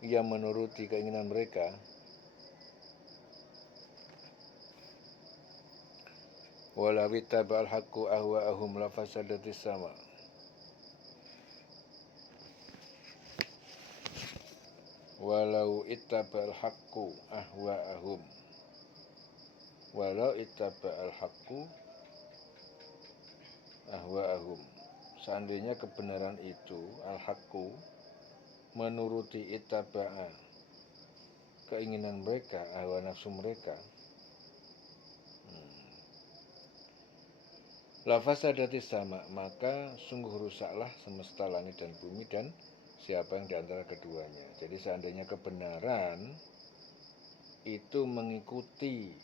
yang menuruti keinginan mereka, walawi tabal haqqu ahwa'ahum la fasadatis sama, walau ittaba'al haqqu ahwa'ahum, walau ittaba'al haqqu ahwa'ahum, seandainya kebenaran itu al-haqqu menuruti ittaba'a keinginan mereka, hawa nafsu mereka, la fasadatis sama, maka sungguh rusaklah semesta langit dan bumi dan siapa yang diantara keduanya. Jadi seandainya kebenaran itu mengikuti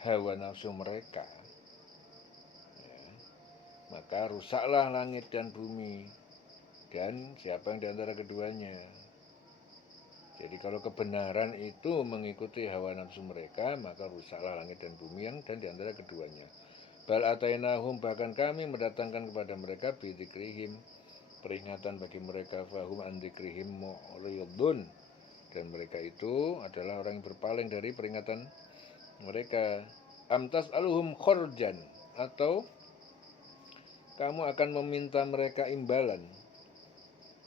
hawa nafsu mereka, maka rusaklah langit dan bumi dan siapa yang diantara keduanya. Jadi kalau kebenaran itu mengikuti hawa nafsu mereka, maka rusaklah langit dan bumi yang dan diantara keduanya. Bal atainahum, bahkan kami mendatangkan kepada mereka bidzikrihim, peringatan bagi mereka, fahum an dzikrihim mu'ridun, dan mereka itu adalah orang yang berpaling dari peringatan mereka. Amtas aluhum khorjan, atau kamu akan meminta mereka imbalan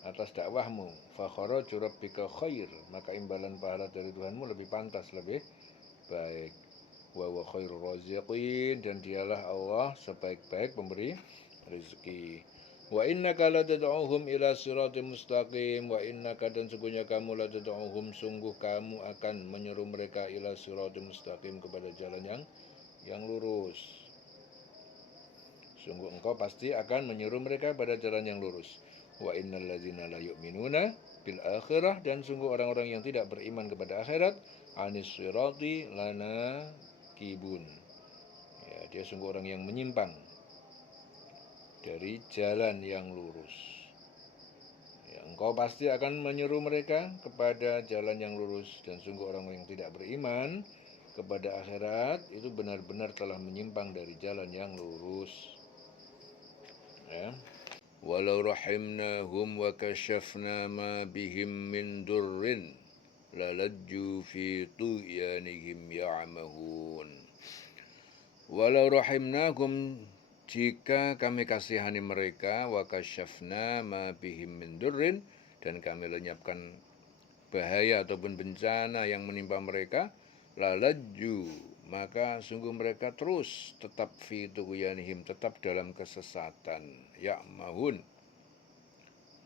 atas dakwahmu, fa kharaju rabbika khair, maka imbalan pahala dari Tuhanmu lebih pantas, lebih baik. Wa huwa khairur raziqin, dan dialah Allah sebaik-baik pemberi rezeki. Wa innaka latad'uhum ila siratim mustaqim, wa innaka, dan sungguhnya kamu latad'uhum, sungguh kamu akan menyeru mereka ila siratim mustaqim, kepada jalan yang lurus. Sungguh engkau pasti akan menyeru mereka pada jalan yang lurus. Wa innal ladzina la yu'minuna bil akhirah, dan sungguh orang-orang yang tidak beriman kepada akhirat, anis sirati lana kibun, ya, dia sungguh orang yang menyimpang dari jalan yang lurus. Ya, engkau pasti akan menyeru mereka kepada jalan yang lurus, dan sungguh orang yang tidak beriman kepada akhirat itu benar-benar telah menyimpang dari jalan yang lurus. Ya. Walau rahimnahum wa kashafna ma bihim min durrin lalajju fi tughyanihim ya'mahun. Walau rahimnahum, jika kami kasihani mereka, wa kashafna ma bihim min durrin, dan kami lenyapkan bahaya ataupun bencana yang menimpa mereka, lalajju, maka sungguh mereka terus tetap fi tughyanihim, tetap dalam kesesatan, ya'mahun,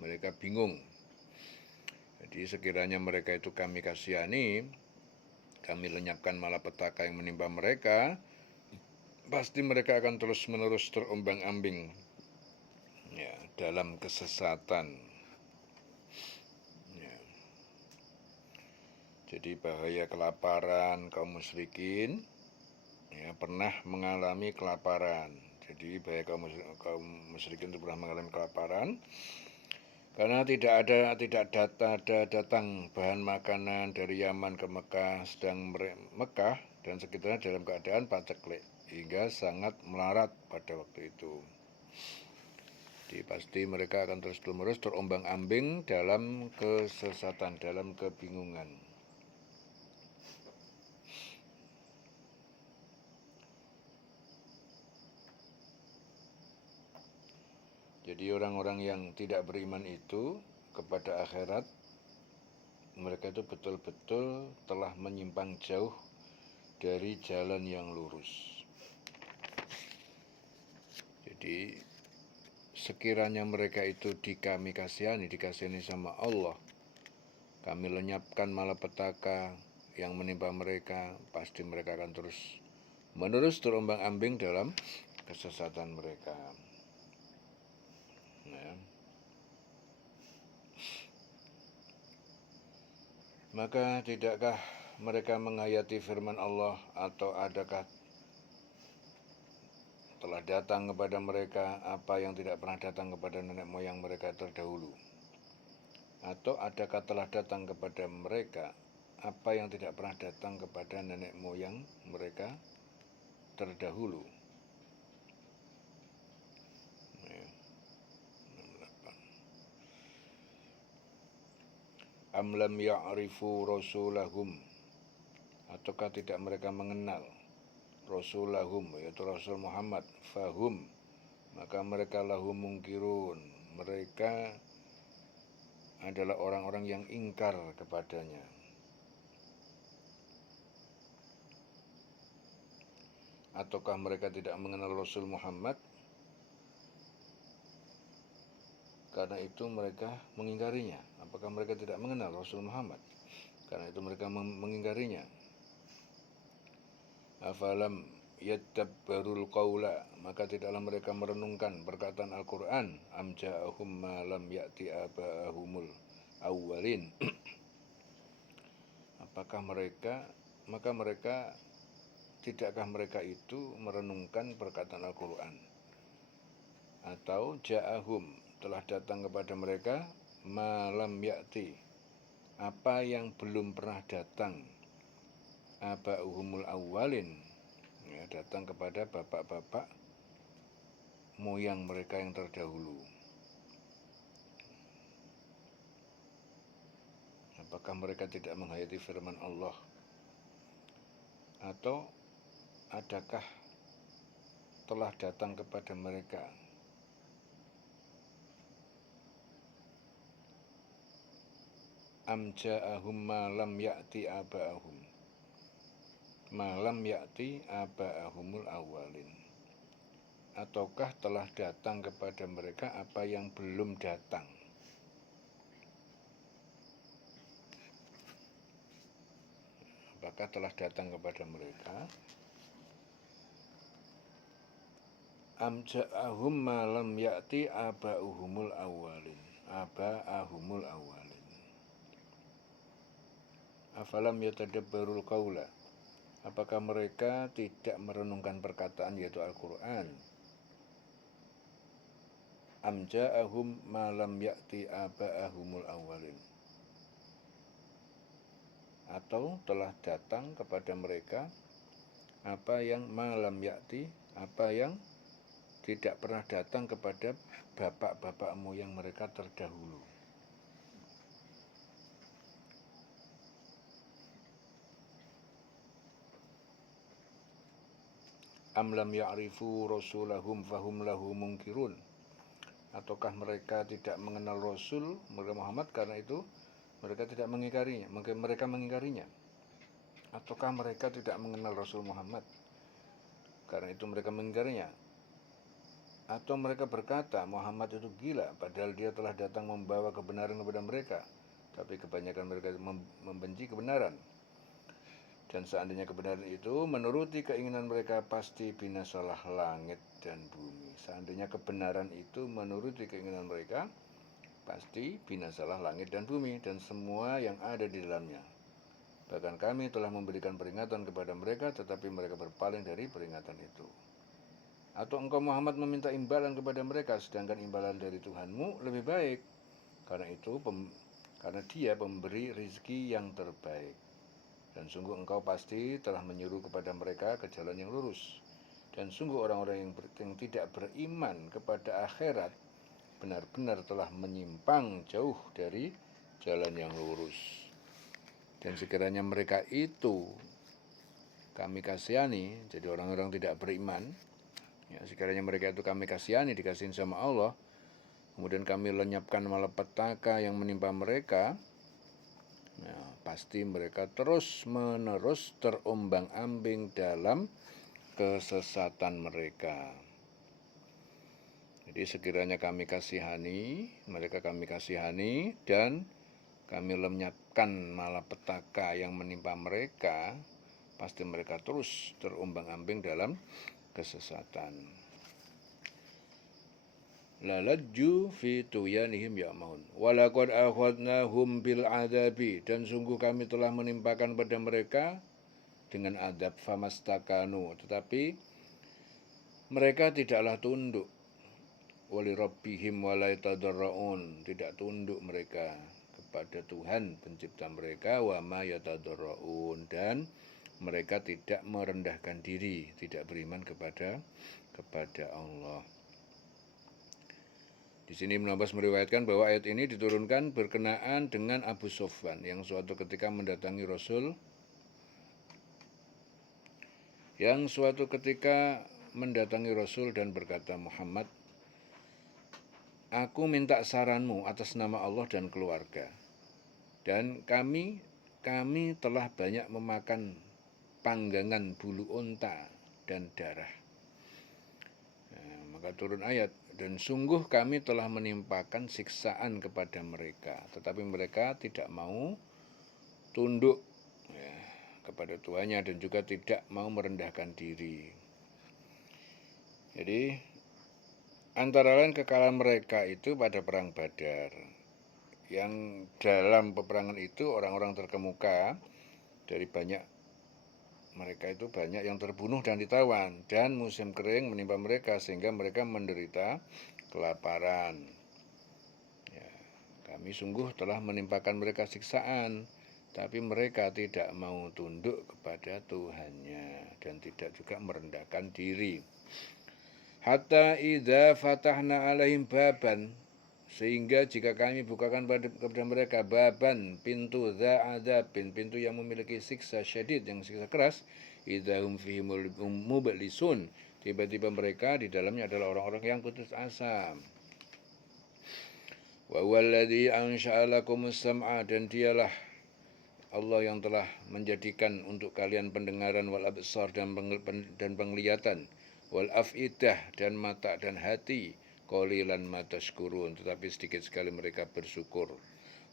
mereka bingung. Jadi sekiranya mereka itu kami kasihani, kami lenyapkan malapetaka yang menimpa mereka, pasti mereka akan terus-menerus terombang-ambing, ya, dalam kesesatan. Ya. Jadi bahaya kelaparan, kaum musyrikin ya, pernah mengalami kelaparan. Jadi bahaya kaum musyrikin itu pernah mengalami kelaparan karena tidak ada datang bahan makanan dari Yaman ke Mekah, sedang Mekah dan sekitarnya dalam keadaan paceklik, hingga sangat melarat pada waktu itu. Jadi pasti mereka akan terus-menerus terombang-ambing dalam kesesatan, dalam kebingungan. Jadi orang-orang yang tidak beriman itu kepada akhirat, mereka itu betul-betul telah menyimpang jauh dari jalan yang lurus. Jadi sekiranya mereka itu kami kasihani sama Allah, kami lenyapkan malapetaka yang menimpa mereka, pasti mereka akan terus-menerus terombang-ambing dalam kesesatan mereka. Ya. Maka tidakkah mereka menghayati firman Allah, atau adakah telah datang kepada mereka apa yang tidak pernah datang kepada nenek moyang mereka terdahulu? Atau adakah telah datang kepada mereka apa yang tidak pernah datang kepada nenek moyang mereka terdahulu? Am lam ya'rifu rasulahum, ataukah tidak mereka mengenal rasulahum, yaitu Rasul Muhammad, fahum, maka mereka lahum mungkirun, mereka adalah orang-orang yang ingkar kepadanya. Ataukah mereka tidak mengenal Rasul Muhammad, karena itu mereka mengingkarinya? Apakah mereka tidak mengenal Rasul Muhammad, karena itu mereka mengingkarinya? Afalam yattabbarul qawla, maka tidaklah mereka merenungkan perkataan Al-Quran, am ja'ahum ma lam ya'ti aba'ahumul awwalin. Maka mereka tidakkah mereka itu merenungkan perkataan Al-Quran? Atau ja'ahum, telah datang kepada mereka, ma lam ya'ti, apa yang belum pernah datang, aba'uhumul awwalin, ya, datang kepada bapak-bapak moyang mereka yang terdahulu. Apakah mereka tidak menghayati firman Allah? Atau adakah telah datang kepada mereka am ja'ahum ma lam ya'ti aba'ahum, malam ya'ti aba'ahumul awalin, ataukah telah datang kepada mereka apa yang belum datang? Apakah telah datang kepada mereka am ja'ahum malam ya'ti aba'ahumul awalin, aba'ahumul awalin. Afalam yatadabbarul qawla, apakah mereka tidak merenungkan perkataan, yaitu Al-Quran? Am ja'ahum ma lam ya'ti aba'ahumul awwalin, atau telah datang kepada mereka apa yang ma lam ya'ti, apa yang tidak pernah datang kepada bapak-bapak moyang mereka terdahulu. Am lam ya'rifu rasulahum fahum lahu mungkirun, ataukah mereka tidak mengenal Rasul mereka Muhammad, karena itu mereka tidak mengingkarinya, mungkin mereka mengingkarinya? Ataukah mereka tidak mengenal Rasul Muhammad, karena itu mereka mengingkarinya? Atau mereka berkata Muhammad itu gila, padahal dia telah datang membawa kebenaran kepada mereka, tapi kebanyakan mereka membenci kebenaran. Dan seandainya kebenaran itu menuruti keinginan mereka, pasti binasalah langit dan bumi. Seandainya kebenaran itu menuruti keinginan mereka, pasti binasalah langit dan bumi dan semua yang ada di dalamnya. Bahkan kami telah memberikan peringatan kepada mereka, tetapi mereka berpaling dari peringatan itu. Atau engkau Muhammad meminta imbalan kepada mereka, sedangkan imbalan dari Tuhanmu lebih baik. Karena dia pemberi rizki yang terbaik. Dan sungguh engkau pasti telah menyuruh kepada mereka ke jalan yang lurus. Dan sungguh orang-orang yang tidak beriman kepada akhirat benar-benar telah menyimpang jauh dari jalan yang lurus. Dan sekiranya mereka itu kami kasihani, jadi orang-orang tidak beriman, ya, sekiranya mereka itu kami kasihani, dikasihin sama Allah, kemudian kami lenyapkan malapetaka yang menimpa mereka, nah, pasti mereka terus-menerus terombang-ambing dalam kesesatan mereka. Jadi sekiranya kami kasihani, mereka kami kasihani, dan kami lenyapkan malapetaka yang menimpa mereka, pasti mereka terus terombang-ambing dalam kesesatan. lalajju fi tuyanihim ya'maun. Walaqad akhadnahum bil adabi, dan sungguh kami telah menimpakan pada mereka dengan adab, famastakanu, tetapi mereka tidaklah tunduk, wali rabbihim walai tadarraun, tidak tunduk mereka kepada Tuhan pencipta mereka, wa ma yatadarraun, dan mereka tidak merendahkan diri, tidak beriman kepada Allah. Di sini Ibnu Abbas meriwayatkan bahwa ayat ini diturunkan berkenaan dengan Abu Sufyan yang suatu ketika mendatangi Rasul, dan berkata, Muhammad, aku minta saranmu atas nama Allah dan keluarga. Dan kami telah banyak memakan panggangan bulu unta dan darah. Maka turun ayat, dan sungguh kami telah menimpakan siksaan kepada mereka, tetapi mereka tidak mau tunduk kepada Tuhannya dan juga tidak mau merendahkan diri. Jadi antara lain kekalahan mereka itu pada perang Badar, yang dalam peperangan itu orang-orang terkemuka dari mereka itu banyak yang terbunuh dan ditawan, dan musim kering menimpa mereka sehingga mereka menderita kelaparan. Kami sungguh telah menimpakan mereka siksaan, tapi mereka tidak mau tunduk kepada Tuhannya dan tidak juga merendahkan diri. Hatta idza fatahna alaihim baban, sehingga jika kami bukakan kepada mereka baban, pintu za'adzabin, pintu yang memiliki siksa syadid, yang siksa keras, idahum fihi mublisun, tiba-tiba mereka di dalamnya adalah orang-orang yang putus asa. Wa huwallazi ansha'a lakumus sam'a, dan dialah Allah yang telah menjadikan untuk kalian pendengaran, wal absar, dan penglihatan, wal afidah, dan mata dan hati, qalilan ma tashkurun, tetapi sedikit sekali mereka bersyukur.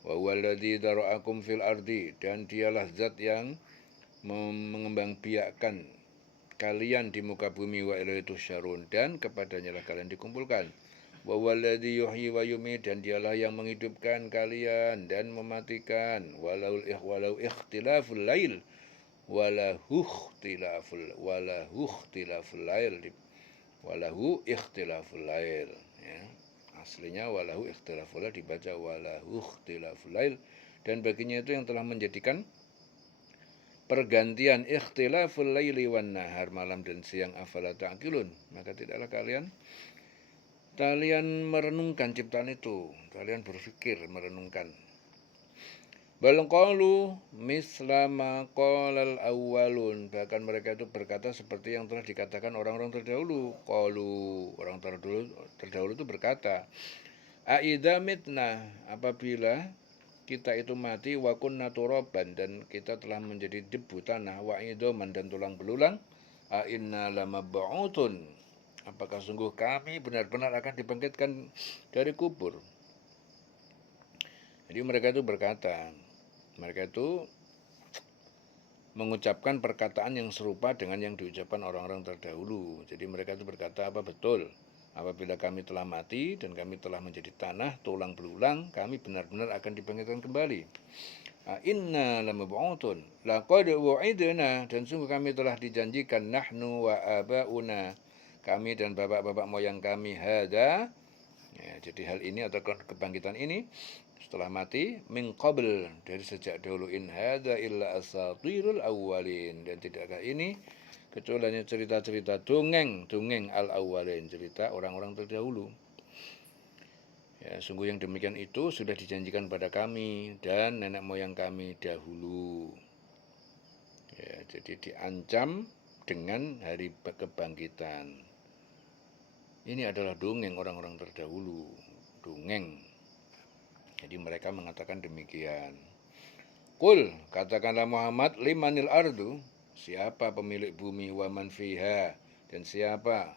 Wa huwallazi dara'akum fil ardi, dan dialah zat yang mengembangbiakkan kalian di muka bumi, wa ilaihi tusyarun, dan kepadanya lah kalian dikumpulkan. Wa huwallazi yuhyi wa yumiit, dan dialah yang menghidupkan kalian dan mematikan, walau ikhtilaful lail walahu ikhtilaful lail, ya. Aslinya walahu ikhtilaful lail, dibaca walahu ikhtilaful lail, dan baginya itu yang telah menjadikan pergantian ikhtilaful laili wan nahar, malam dan siang, afala ta'qilun, maka tidaklah kalian merenungkan ciptaan itu, kalian berpikir, merenungkan. Bal qalu misla ma qalal awwalun, bahkan mereka itu berkata seperti yang telah dikatakan orang-orang terdahulu. Qalu, orang terdahulu itu berkata, a idza mitna, apabila kita itu mati, wa kunna turaban, dan kita telah menjadi debu tanah, wa idzaman, dan tulang belulang, a inna lamab'utun, apakah sungguh kami benar-benar akan dibangkitkan dari kubur. Jadi mereka itu berkata, mereka itu mengucapkan perkataan yang serupa dengan yang diucapkan orang-orang terdahulu. Jadi mereka itu berkata, apa betul apabila kami telah mati dan kami telah menjadi tanah, tulang belulang, kami benar-benar akan dibangkitkan kembali. Inna lamab'utun laqad wu'idna, dan sungguh kami telah dijanjikan, nahnu wa abauna, kami dan bapak-bapak moyang kami, hada, ya, jadi hal ini atau kebangkitan ini setelah mati, min qabl, dari sejak dahulu, in hada illa asatirul awwalin, dan tidakkah ini kecuali hanya cerita-cerita dongeng al-awwalin, cerita orang-orang terdahulu. Ya, sungguh yang demikian itu sudah dijanjikan pada kami dan nenek moyang kami dahulu. Ya, jadi diancam dengan hari kebangkitan. Ini adalah dongeng orang-orang terdahulu, dongeng. Jadi mereka mengatakan demikian. Qul, katakanlah Muhammad, limanil ardu, siapa pemilik bumi, wa man fiha, dan siapa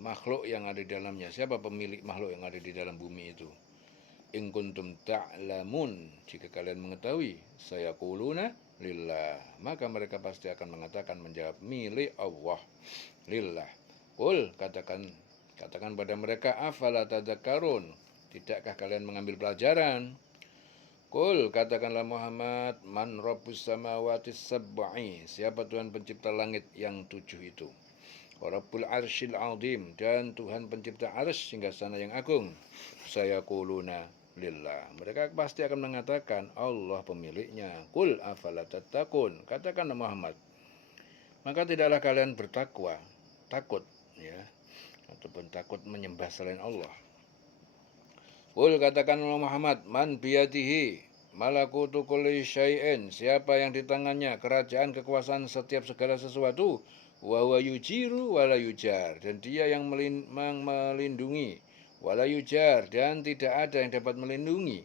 makhluk yang ada di dalamnya, siapa pemilik makhluk yang ada di dalam bumi itu. In kuntum ta'lamun, jika kalian mengetahui, sayaquluna lillah, maka mereka pasti akan mengatakan, menjawab, milik Allah, lillah. Qul, katakan Katakan pada mereka, afala tadzakarun, tidakkah kalian mengambil pelajaran? Qul, katakanlah Muhammad, man rabbus samawati sab'i, siapa Tuhan pencipta langit yang 7 itu? Wa rabbul arsyil azim, dan Tuhan pencipta arsy singgasana yang agung. Sayaquluna lillah, mereka pasti akan mengatakan Allah pemiliknya. Qul afala tattaqun, katakanlah Muhammad, maka tidaklah kalian bertakwa, takut ya, ataupun takut menyembah selain Allah. Qul, katakanlah Muhammad, man biyadihi malakutu kulli syai'in, siapa yang di tangannya kerajaan kekuasaan setiap segala sesuatu, wa huwa yujiru wala yujar, dan dia yang melindungi, wala yujar, dan tidak ada yang dapat melindungi.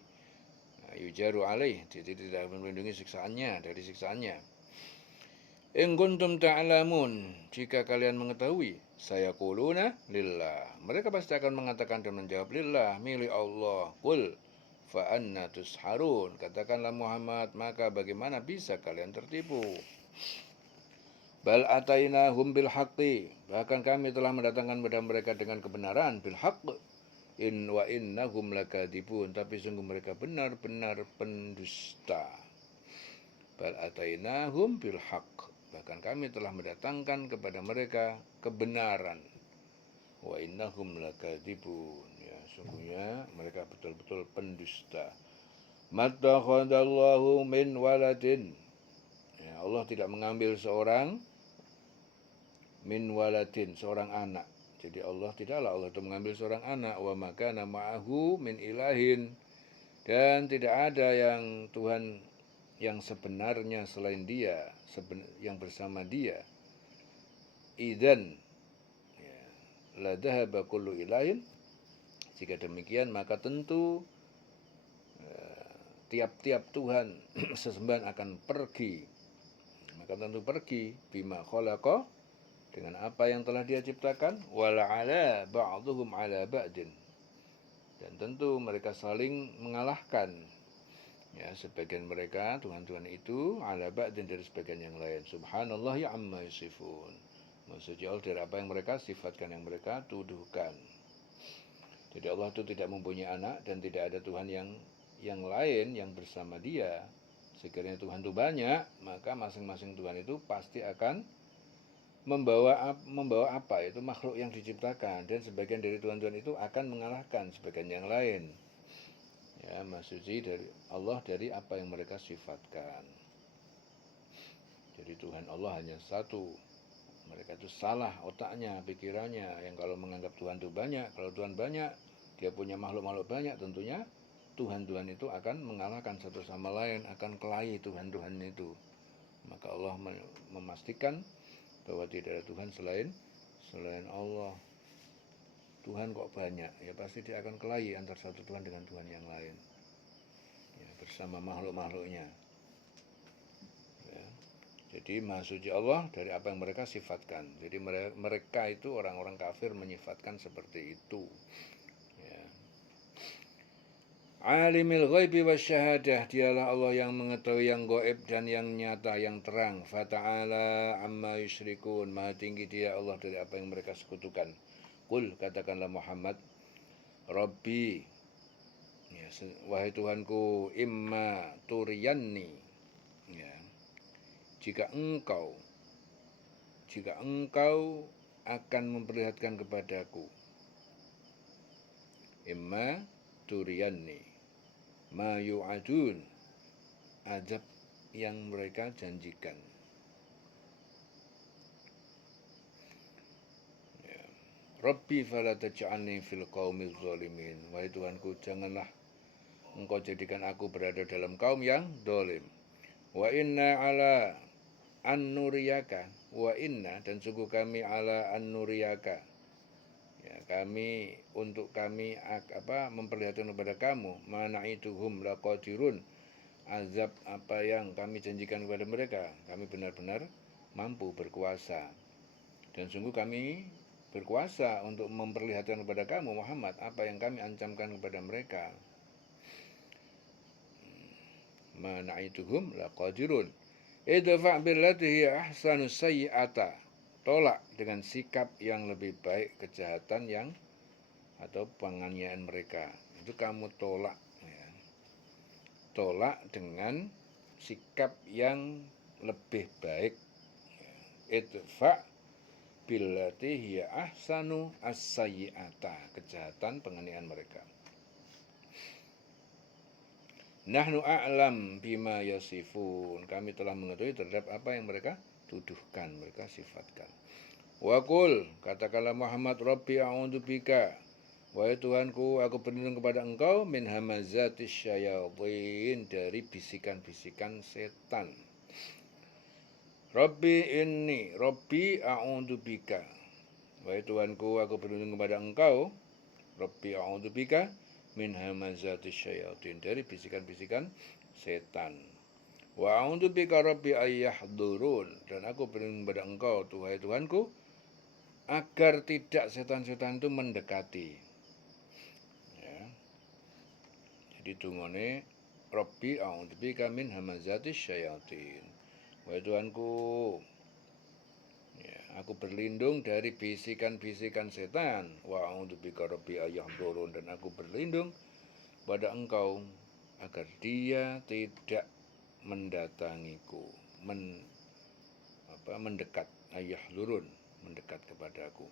Yujaru alaih, jadi tidak dapat melindungi siksaannya, dari siksaannya. In kuntum ta'lamun, jika kalian mengetahui, saya kuluna lillah, mereka pasti akan mengatakan dan menjawab lillah, milik Allah. Qul fa anna tusharun, katakanlah Muhammad, maka bagaimana bisa kalian tertipu? Bal atainahum bil haqqi, bahkan kami telah mendatangkan kepada mereka dengan kebenaran, bil haqq. In wa innahum lakadzibun, tapi sungguh mereka benar-benar pendusta. Bal atainahum bil haqq, bahkan kami telah mendatangkan kepada mereka kebenaran. Wa innahum lakadzibun, ya, sungguhnya mereka betul-betul pendusta. Mattakhadallahu min waladin, ya, Allah tidak mengambil seorang min waladin, seorang anak. Jadi Allah itu mengambil seorang anak. Wa makana ma'ahu min ilahin, dan tidak ada yang Tuhan yang sebenarnya selain dia, yang bersama dia. Idzan ya, la dhahaba kullu ilahin, jika demikian maka tentu tiap-tiap Tuhan sesembahan akan pergi, maka tentu pergi, bima khalaqa, dengan apa yang telah dia ciptakan, wala ala ba'dhum ala ba'din, dan tentu mereka saling mengalahkan, ya, sebagian mereka Tuhan-Tuhan itu ala ba'din, dari sebagian yang lain. Subhanallah ya amma yasifun, maksudnya Allah dari apa yang mereka sifatkan, yang mereka tuduhkan. Jadi Allah itu tidak mempunyai anak dan tidak ada Tuhan yang lain yang bersama dia. Sekiranya Tuhan itu banyak, maka masing-masing Tuhan itu pasti akan membawa apa itu makhluk yang diciptakan, dan sebagian dari Tuhan-Tuhan itu akan mengalahkan sebagian yang lain. Ya, maksudnya dari Allah dari apa yang mereka sifatkan. Jadi Tuhan Allah hanya satu. Mereka itu salah otaknya, pikirannya, yang kalau menganggap Tuhan itu banyak. Kalau Tuhan banyak, dia punya makhluk-makhluk banyak, tentunya Tuhan-Tuhan itu akan mengalahkan satu sama lain, akan kelahi Tuhan-Tuhan itu. Maka Allah memastikan bahwa tidak ada Tuhan selain Allah. Tuhan kok banyak, ya pasti dia akan kelahi antara satu Tuhan dengan Tuhan yang lain, ya, bersama makhluk-makhluknya. Ya. Jadi Maha Suci Allah dari apa yang mereka sifatkan. Jadi mereka itu orang-orang kafir menyifatkan seperti itu. Ya. Alimil ghaibi wasyahadah, dialah Allah yang mengetahui yang gaib dan yang nyata, yang terang. Fata'ala amma yusyrikun, maha tinggi dia Allah dari apa yang mereka sekutukan. Qul, katakanlah Muhammad, Rabbi, ya, wahai Tuhanku, imma turiyanni, ya, jika engkau akan memperlihatkan kepadaku, imma turiyanni ma yu'adun, azab yang mereka janjikan. Ya. Rabbi fala taj'alni fil qaumil zalimin, wahai Tuhanku, janganlah engkau jadikan aku berada dalam kaum yang zalim. Wa inna ala an nuriyaka, wa inna, dan sungguh kami ala an nuriyaka, ya, kami memperlihatkan kepada kamu, mana'ituhum laqadirun, azab apa yang kami janjikan kepada mereka, kami benar-benar mampu, berkuasa. Dan sungguh kami berkuasa untuk memperlihatkan kepada kamu Muhammad apa yang kami ancamkan kepada mereka. Mana'ituhum laqadirun. Idfa' billati hiya ahsanus sayyi'ata, tolak dengan sikap yang lebih baik kejahatan yang atau penganiayaan mereka. Itu kamu tolak, ya. Tolak dengan sikap yang lebih baik. Idfa billati hiya ahsanu as-sayyi'ata, kejahatan penganiayaan mereka. Nahnu a'lam bima yasifun, kami telah mengetahui terhadap apa yang mereka tuduhkan, mereka sifatkan. Wa qul, katakanlah Muhammad, Rabbi a'udzubika, wahai Tuhanku, aku berlindung kepada Engkau min hamazatis syayatin, dari bisikan-bisikan setan. Rabbi a'udzubika, wahai Tuhanku, aku berlindung kepada Engkau, Rabbi a'udzubika min hamazatis syayatin, dari bisikan-bisikan setan. Wa a'udzubika Rabbi ayyahdurun, dan aku berlindung kepada Engkau, Tuhai Tuhanku, agar tidak setan-setan itu mendekati. Ya. Jadi tungone Rabbi a'udzubika min hamazatis syayatin. Wahai Tuhanku, ya, aku berlindung dari bisikan-bisikan setan. Wa a'udzubika Rabbi ayyahdurun, dan aku berlindung pada Engkau agar dia tidak mendatangiku, mendekat, ayyahdurun, mendekat kepadaku.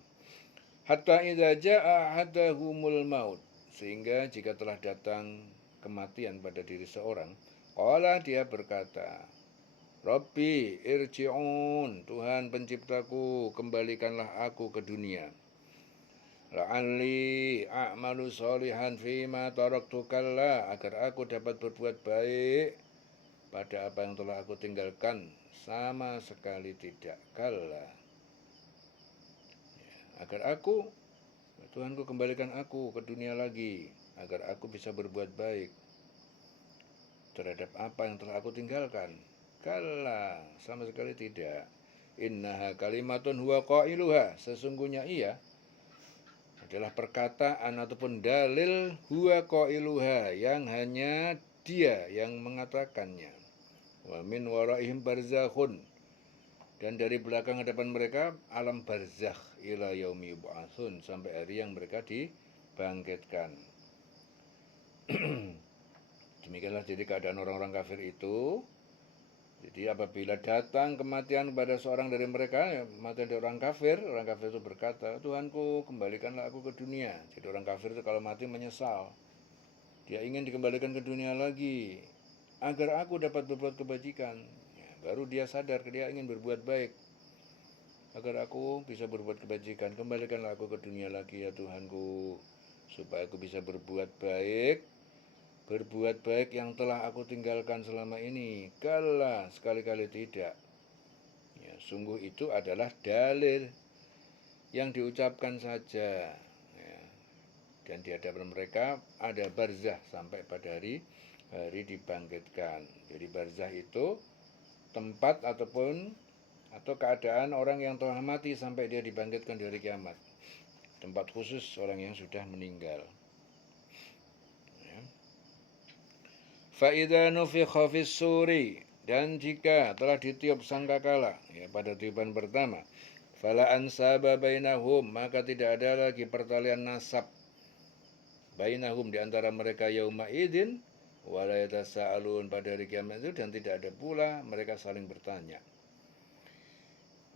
Hatta idza jaa ahadahumul maut, sehingga jika telah datang kematian pada diri seorang, qala, dia berkata, Rabbi irji'un, Tuhan penciptaku, kembalikanlah aku ke dunia. La'alli a'malu sholihan fima taraktu kalla, agar aku dapat berbuat baik pada apa yang telah aku tinggalkan, sama sekali tidak. Kalla, agar aku, Tuhanku, kembalikan aku ke dunia lagi, agar aku bisa berbuat baik terhadap apa yang telah aku tinggalkan. Kalla, sama sekali tidak. Innaha kalimatun huwa qailuha, sesungguhnya ia adalah perkataan ataupun dalil huwa qailuha, yang hanya dia yang mengatakannya. Wa min waraihim barzakhun, dan dari belakang hadapan mereka alam barzakh, ila yaumi yub'atsun, sampai hari yang mereka dibangkitkan. Demikianlah jadi keadaan orang-orang kafir itu. Jadi apabila datang kematian kepada seorang dari mereka, mati dari orang kafir itu berkata, Tuhanku, kembalikanlah aku ke dunia. Jadi orang kafir itu kalau mati menyesal, dia ingin dikembalikan ke dunia lagi agar aku dapat berbuat kebajikan. Ya, baru dia sadar dia ingin berbuat baik, agar aku bisa berbuat kebajikan. Kembalikanlah aku ke dunia lagi ya Tuhanku, supaya aku bisa berbuat baik yang telah aku tinggalkan selama ini. Kala, sekali-kali tidak. Ya, sungguh itu adalah dalil yang diucapkan saja. Ya, dan di hadapan mereka ada barzah sampai pada hari dibangkitkan. Jadi barzah itu tempat atau keadaan orang yang telah mati sampai dia dibangkitkan di hari kiamat. Tempat khusus orang yang sudah meninggal. Fa'idha nufikha fis suri, dan jika telah ditiup sangkakala, ya, pada tiupan pertama, fala ansaba bainahum, maka tidak ada lagi pertalian nasab bainahum, di antara mereka, yauma idin wala yatasaalun, pada hari kiamat itu, dan tidak ada pula mereka saling bertanya.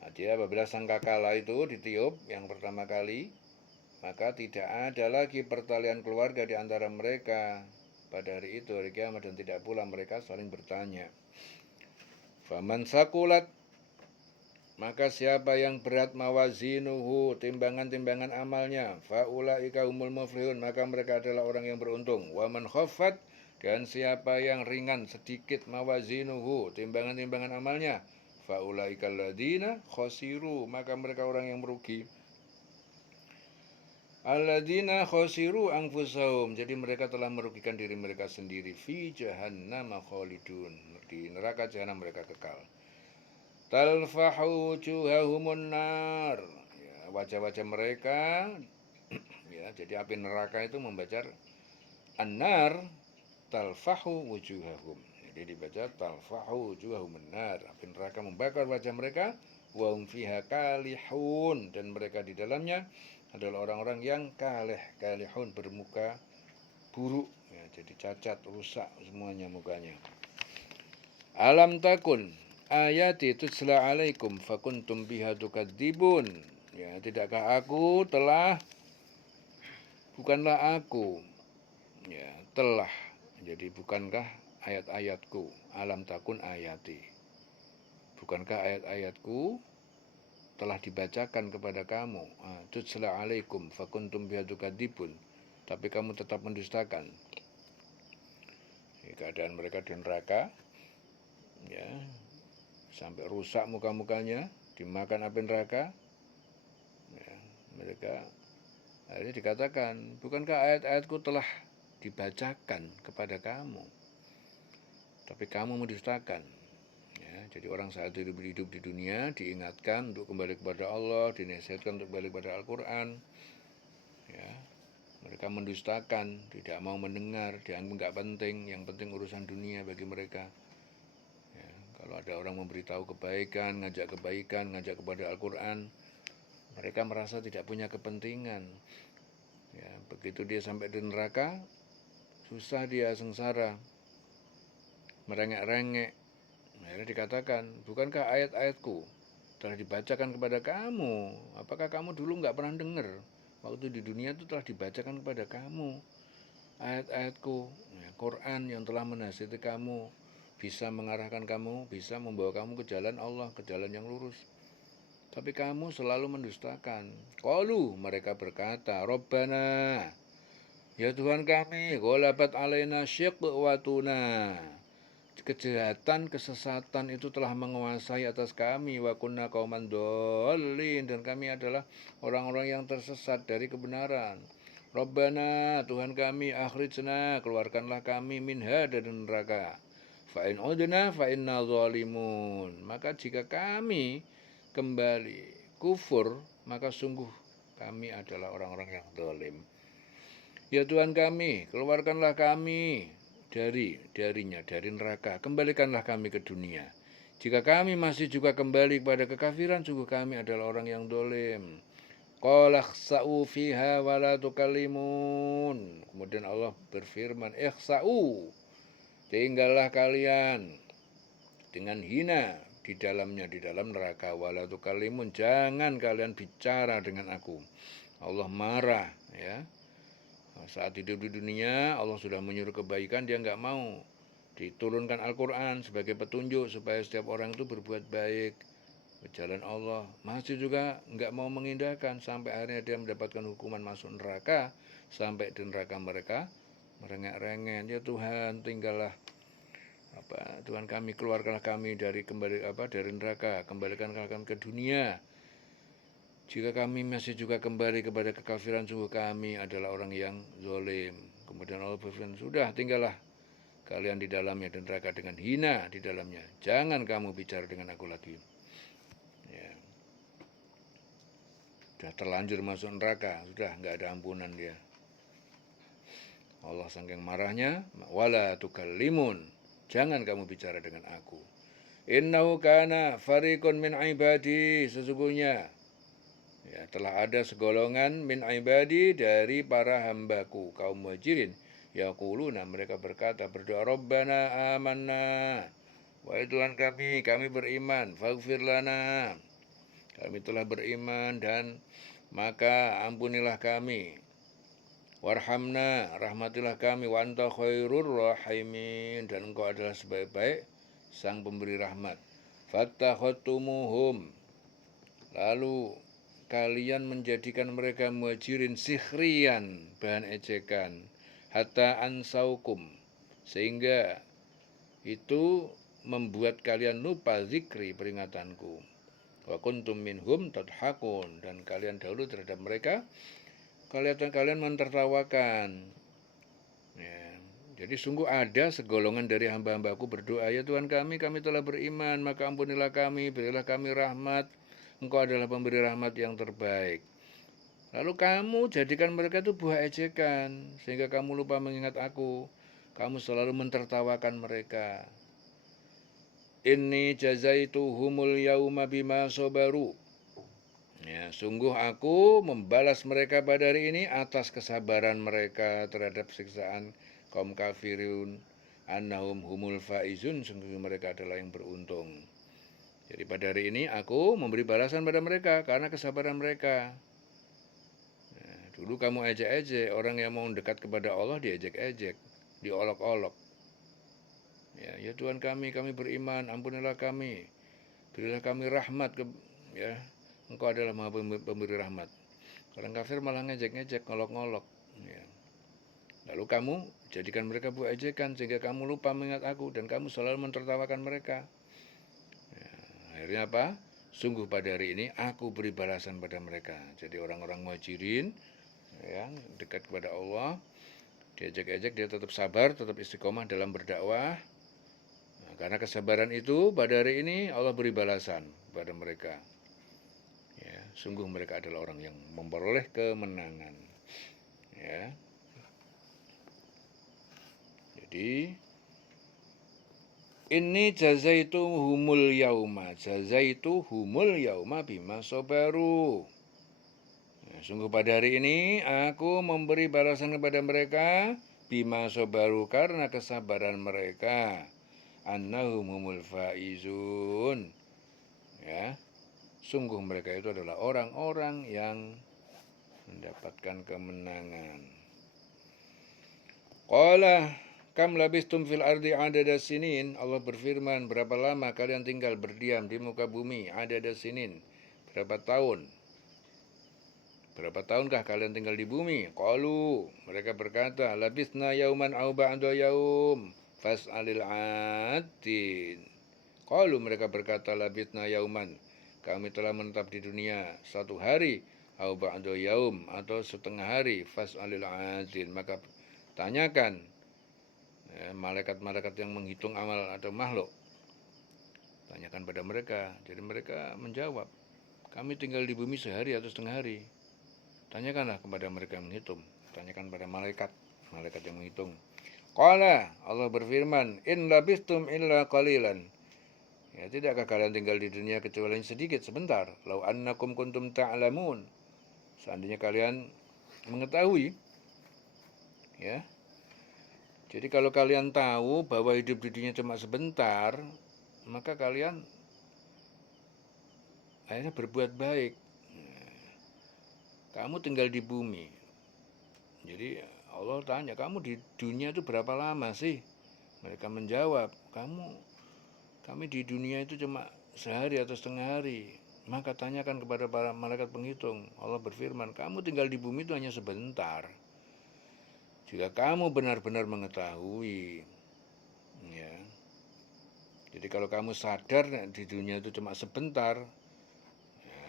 Jadi apabila sangkakala itu ditiup yang pertama kali, maka tidak ada lagi pertalian keluarga di antara mereka pada hari itu, hari kiamat, dan tidak pula mereka saling bertanya. Faman sakulat, maka siapa yang berat mawazinuhu, timbangan-timbangan amalnya, faulaika humul muflihun, maka mereka adalah orang yang beruntung. Waman khaffat, dan siapa yang ringan sedikit mawazinuhu, timbangan-timbangan amalnya, faulaika alladzina khosiru, maka mereka orang yang merugi. Alladzina khosiru anfusahum, jadi mereka telah merugikan diri mereka sendiri. Fi jahannam khalidun, di neraka jahanam mereka kekal. Talfahu wujuhahumun nar, ya, wajah-wajah mereka, ya, jadi api neraka itu membaca an-nar, talfahu wujuhahum, jadi dibaca talfahu wujuhahumun nar, api neraka membakar wajah mereka. Wa hum fiha kalihun, dan mereka di dalamnya adalah orang-orang yang kalihun, bermuka buruk, ya, jadi cacat, rusak semuanya mukanya. Alam takun ayati tutsla alaikum fakuntum biha tukadzibun. Ya, tidakkah bukanlah aku, ya, telah. Jadi bukankah ayat-ayatku, alam takun ayati. Bukankah ayat-ayatku telah dibacakan kepada kamu, tutsla alaikum fakuntum biha tukadzibun, tapi kamu tetap mendustakan. Keadaan mereka di neraka, ya, sampai rusak muka-mukanya, dimakan api neraka, ya, mereka akhirnya dikatakan, bukankah ayat-ayatku telah dibacakan kepada kamu, tapi kamu mendustakan. Ya, jadi orang saat hidup di dunia diingatkan untuk kembali kepada Allah, dinasihatkan untuk kembali kepada Al-Quran, ya, mereka mendustakan, tidak mau mendengar, dianggap nggak penting, yang penting urusan dunia bagi mereka. Ya, kalau ada orang memberitahu kebaikan, ngajak kepada Al-Quran, mereka merasa tidak punya kepentingan. Ya, begitu dia sampai di neraka, susah dia, sengsara, merengek-rengek. Akhirnya dikatakan, bukankah ayat-ayatku telah dibacakan kepada kamu? Apakah kamu dulu nggak pernah dengar? Waktu di dunia itu telah dibacakan kepada kamu ayat-ayatku, ya, Quran yang telah menasihati kamu, bisa mengarahkan kamu, bisa membawa kamu ke jalan Allah, ke jalan yang lurus. Tapi kamu selalu mendustakan. Qalu, mereka berkata, Rabbana, ya Tuhan kami, ghalabat alaina syiqwatuna. Kejahatan, kesesatan itu telah menguasai atas kami, wa kunna qauman dhalin, dan kami adalah orang-orang yang tersesat dari kebenaran. Rabbana, Tuhan kami, akhrijna, keluarkanlah kami minha dari neraka. Fa in udna fa inna zalimun. Maka jika kami kembali kufur, maka sungguh kami adalah orang-orang yang zalim. Ya Tuhan kami, keluarkanlah kami dari neraka, kembalikanlah kami ke dunia. Jika kami masih juga kembali kepada kekafiran, sungguh kami adalah orang yang zalim. Qala khsa'u fiha wa la tukallimun. Kemudian Allah berfirman, ikhsa'u, tinggallah kalian dengan hina di dalamnya, di dalam neraka, wa la tukallimun, jangan kalian bicara dengan aku. Allah marah, ya. Saat hidup di dunia, Allah sudah menyuruh kebaikan, dia nggak mau. Diturunkan Al-Quran sebagai petunjuk supaya setiap orang itu berbuat baik, berjalan Allah. Masih juga nggak mau mengindahkan, sampai akhirnya dia mendapatkan hukuman masuk neraka. Sampai di neraka mereka merengek-rengek, ya Tuhan, tinggallah Tuhan kami, keluarkanlah kami dari neraka, kembalikan kami ke dunia. Jika kami masih juga kembali kepada kekafiran, sungguh kami adalah orang yang zalim. Kemudian Allah berfirman, sudah, tinggallah kalian di dalamnya dan neraka dengan hina di dalamnya. Jangan kamu bicara dengan aku lagi. Ya. Sudah terlanjur masuk neraka, sudah nggak ada ampunan dia. Allah saking marahnya, wala tukallimun, jangan kamu bicara dengan aku. Innahu kana fariqun min ibadi, sesungguhnya, ya, telah ada segolongan min ibadi dari para hambaku, kaum muhajirin, yaquluna, mereka berkata, berdoa, Rabbana amanna, wahai Tuhan kami beriman, faghfir lana, kami telah beriman dan maka ampunilah kami, warhamna, rahmatilah kami, wa anta khairur rahimin, dan engkau adalah sebaik-baik sang pemberi rahmat. Fattakhadtumuhum, lalu kalian menjadikan mereka muhajirin sikhriyan, bahan ejekan, hatta ansaukum, sehingga itu membuat kalian lupa zikri, peringatanku. Wa kuntum minhum tadhakun, dan kalian dahulu terhadap mereka kalian mentertawakan. Ya, jadi sungguh ada segolongan dari hamba-hambaku berdoa, ya Tuhan kami telah beriman, maka ampunilah kami, berilah kami rahmat, Engkau adalah pemberi rahmat yang terbaik. Lalu kamu jadikan mereka itu buah ejekan, sehingga kamu lupa mengingat aku. Kamu selalu mentertawakan mereka. Inni jazaituhumul yauma bima sabaru. Ya, sungguh aku membalas mereka pada hari ini atas kesabaran mereka terhadap siksaan kaum kafirun. Annahum humul faizun, sungguh mereka adalah yang beruntung. Jadi pada hari ini aku memberi balasan pada mereka karena kesabaran mereka. Nah, dulu kamu ejek-ejek, orang yang mau dekat kepada Allah diejek-ejek, diolok-olok. Ya Tuhan kami beriman, ampunilah kami, berilah kami rahmat, ya Engkau adalah Maha Pemberi rahmat. Orang kafir malah ngejek-ngejek, ngolok-ngolok. Ya. Lalu kamu jadikan mereka buat ejekan sehingga kamu lupa mengingat aku dan kamu selalu mentertawakan mereka. Ya, akhirnya apa? Sungguh pada hari ini aku beri balasan pada mereka. Jadi orang-orang muhajirin yang dekat kepada Allah, diejek-ejek dia tetap sabar, tetap istiqomah dalam berdakwah. Nah, karena kesabaran itu pada hari ini Allah beri balasan pada mereka. Ya, sungguh mereka adalah orang yang memperoleh kemenangan. Ya. Jadi ini jazaitu humul yauma, jazaitu humul yauma bima sabaru. Ya, sungguh pada hari ini aku memberi balasan kepada mereka bima sabaru karena kesabaran mereka. Annahum humul faizun. Ya. Sungguh mereka itu adalah orang-orang yang mendapatkan kemenangan. Qala kam labistum fil ardi adada sinin. Allah berfirman, berapa lama kalian tinggal berdiam di muka bumi? Adada sinin. Berapa tahun? Berapa tahunkah kalian tinggal di bumi? Qalu, mereka berkata, labisna yauman au ba'da yaum fas'alil adin. Qalu, mereka berkata, labisna yauman, kami telah menetap di dunia satu hari, au ba'da yaum, atau setengah hari, fas'alil adin. Maka tanyakan malaikat-malaikat yang menghitung amal atau makhluk. Tanyakan pada mereka. Jadi mereka menjawab, kami tinggal di bumi sehari atau setengah hari. Tanyakanlah kepada mereka yang menghitung. Tanyakan pada malaikat yang menghitung. Qala, Allah berfirman, in labistum illa qalilan. Ya, tidakkah kalian tinggal di dunia kecuali sedikit, sebentar. Lau annakum kuntum ta'lamun. Seandainya kalian mengetahui, ya. Jadi kalau kalian tahu bahwa hidup di dunia cuma sebentar, maka kalian akhirnya berbuat baik. Kamu tinggal di bumi. Jadi Allah tanya, kamu di dunia itu berapa lama sih? Mereka menjawab, kami di dunia itu cuma sehari atau setengah hari. Maka tanyakan kepada para malaikat penghitung. Allah berfirman, kamu tinggal di bumi itu hanya sebentar. Jika kamu benar-benar mengetahui, ya. Jadi kalau kamu sadar di dunia itu cuma sebentar, ya,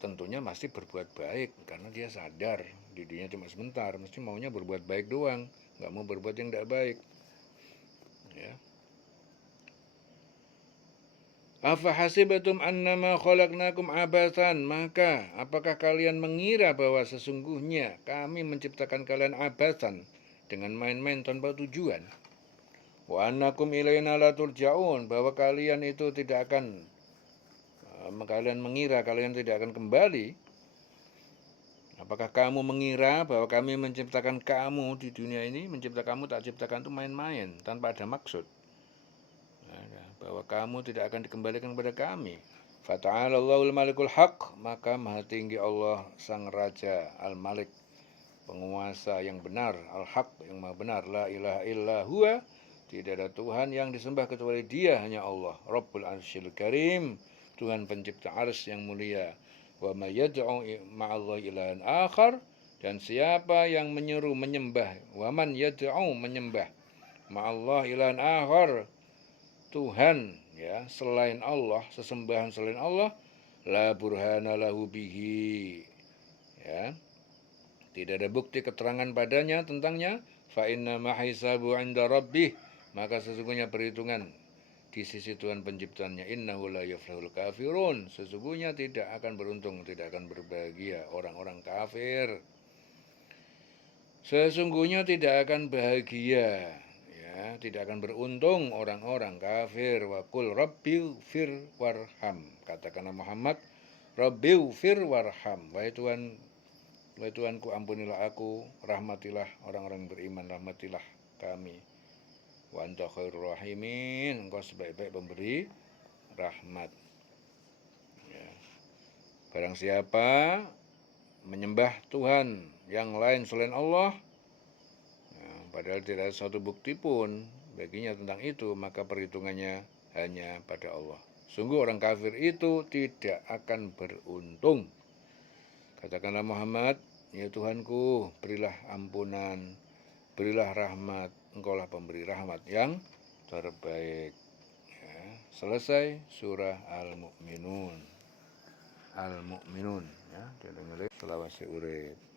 tentunya pasti berbuat baik karena dia sadar di dunia cuma sebentar, mesti maunya berbuat baik doang, nggak mau berbuat yang tidak baik. Ya. Afa hasibatum annama khalaqnakum abasan, maka apakah kalian mengira bahwa sesungguhnya kami menciptakan kalian abasan dengan main-main tanpa tujuan? Wa annakum ilaina la turja'un, bahwa kalian itu tidak akan kalian mengira kalian tidak akan kembali. Apakah kamu mengira bahwa kami menciptakan kamu di dunia ini, mencipta kamu tak ciptakan itu main-main tanpa ada maksud? Bahwa kamu tidak akan dikembalikan kepada kami. Fata'ala Allahul Malikul Haq, maka maha tinggi Allah Sang Raja Al-Malik, penguasa yang benar, Al-Haq yang maha benar, la ilaha illa huwa, tidak ada Tuhan yang disembah kecuali Dia, hanya Allah, Rabbul Arsyil Karim, Tuhan pencipta arsy yang mulia. Wa may yad'u ma'allahi ilahan akhar, dan siapa yang menyeru menyembah, wa man yad'u menyembah ma'allah ilahan akhar, Tuhan ya selain Allah, sesembahan selain Allah, la burhana lahu bihi, ya tidak ada bukti keterangan padanya tentangnya, fa inna ma hisabu 'inda rabbih, maka sesungguhnya perhitungan di sisi Tuhan penciptanya, innahu la yuflihul kafirun, sesungguhnya tidak akan beruntung, tidak akan berbahagia orang-orang kafir, sesungguhnya tidak akan bahagia, tidak akan beruntung orang-orang kafir. Wa qul rabbi fir warham, katakanlah Muhammad, Rabbighfir warham. Wahai Tuhanku, ampunilah aku, rahmatilah orang-orang yang beriman, rahmatilah kami. Wa anta khairur rahimin, engkau sebaik-baik pemberi rahmat. Ya. Barang siapa menyembah Tuhan yang lain selain Allah, ya, padahal tidak ada suatu bukti pun baginya tentang itu, maka perhitungannya hanya pada Allah. Sungguh orang kafir itu tidak akan beruntung. Katakanlah Muhammad, ya Tuhanku, berilah ampunan, berilah rahmat, engkaulah pemberi rahmat yang terbaik. Ya, selesai surah Al-Mu'minun. Al-Mu'minun, ya, selawase urip.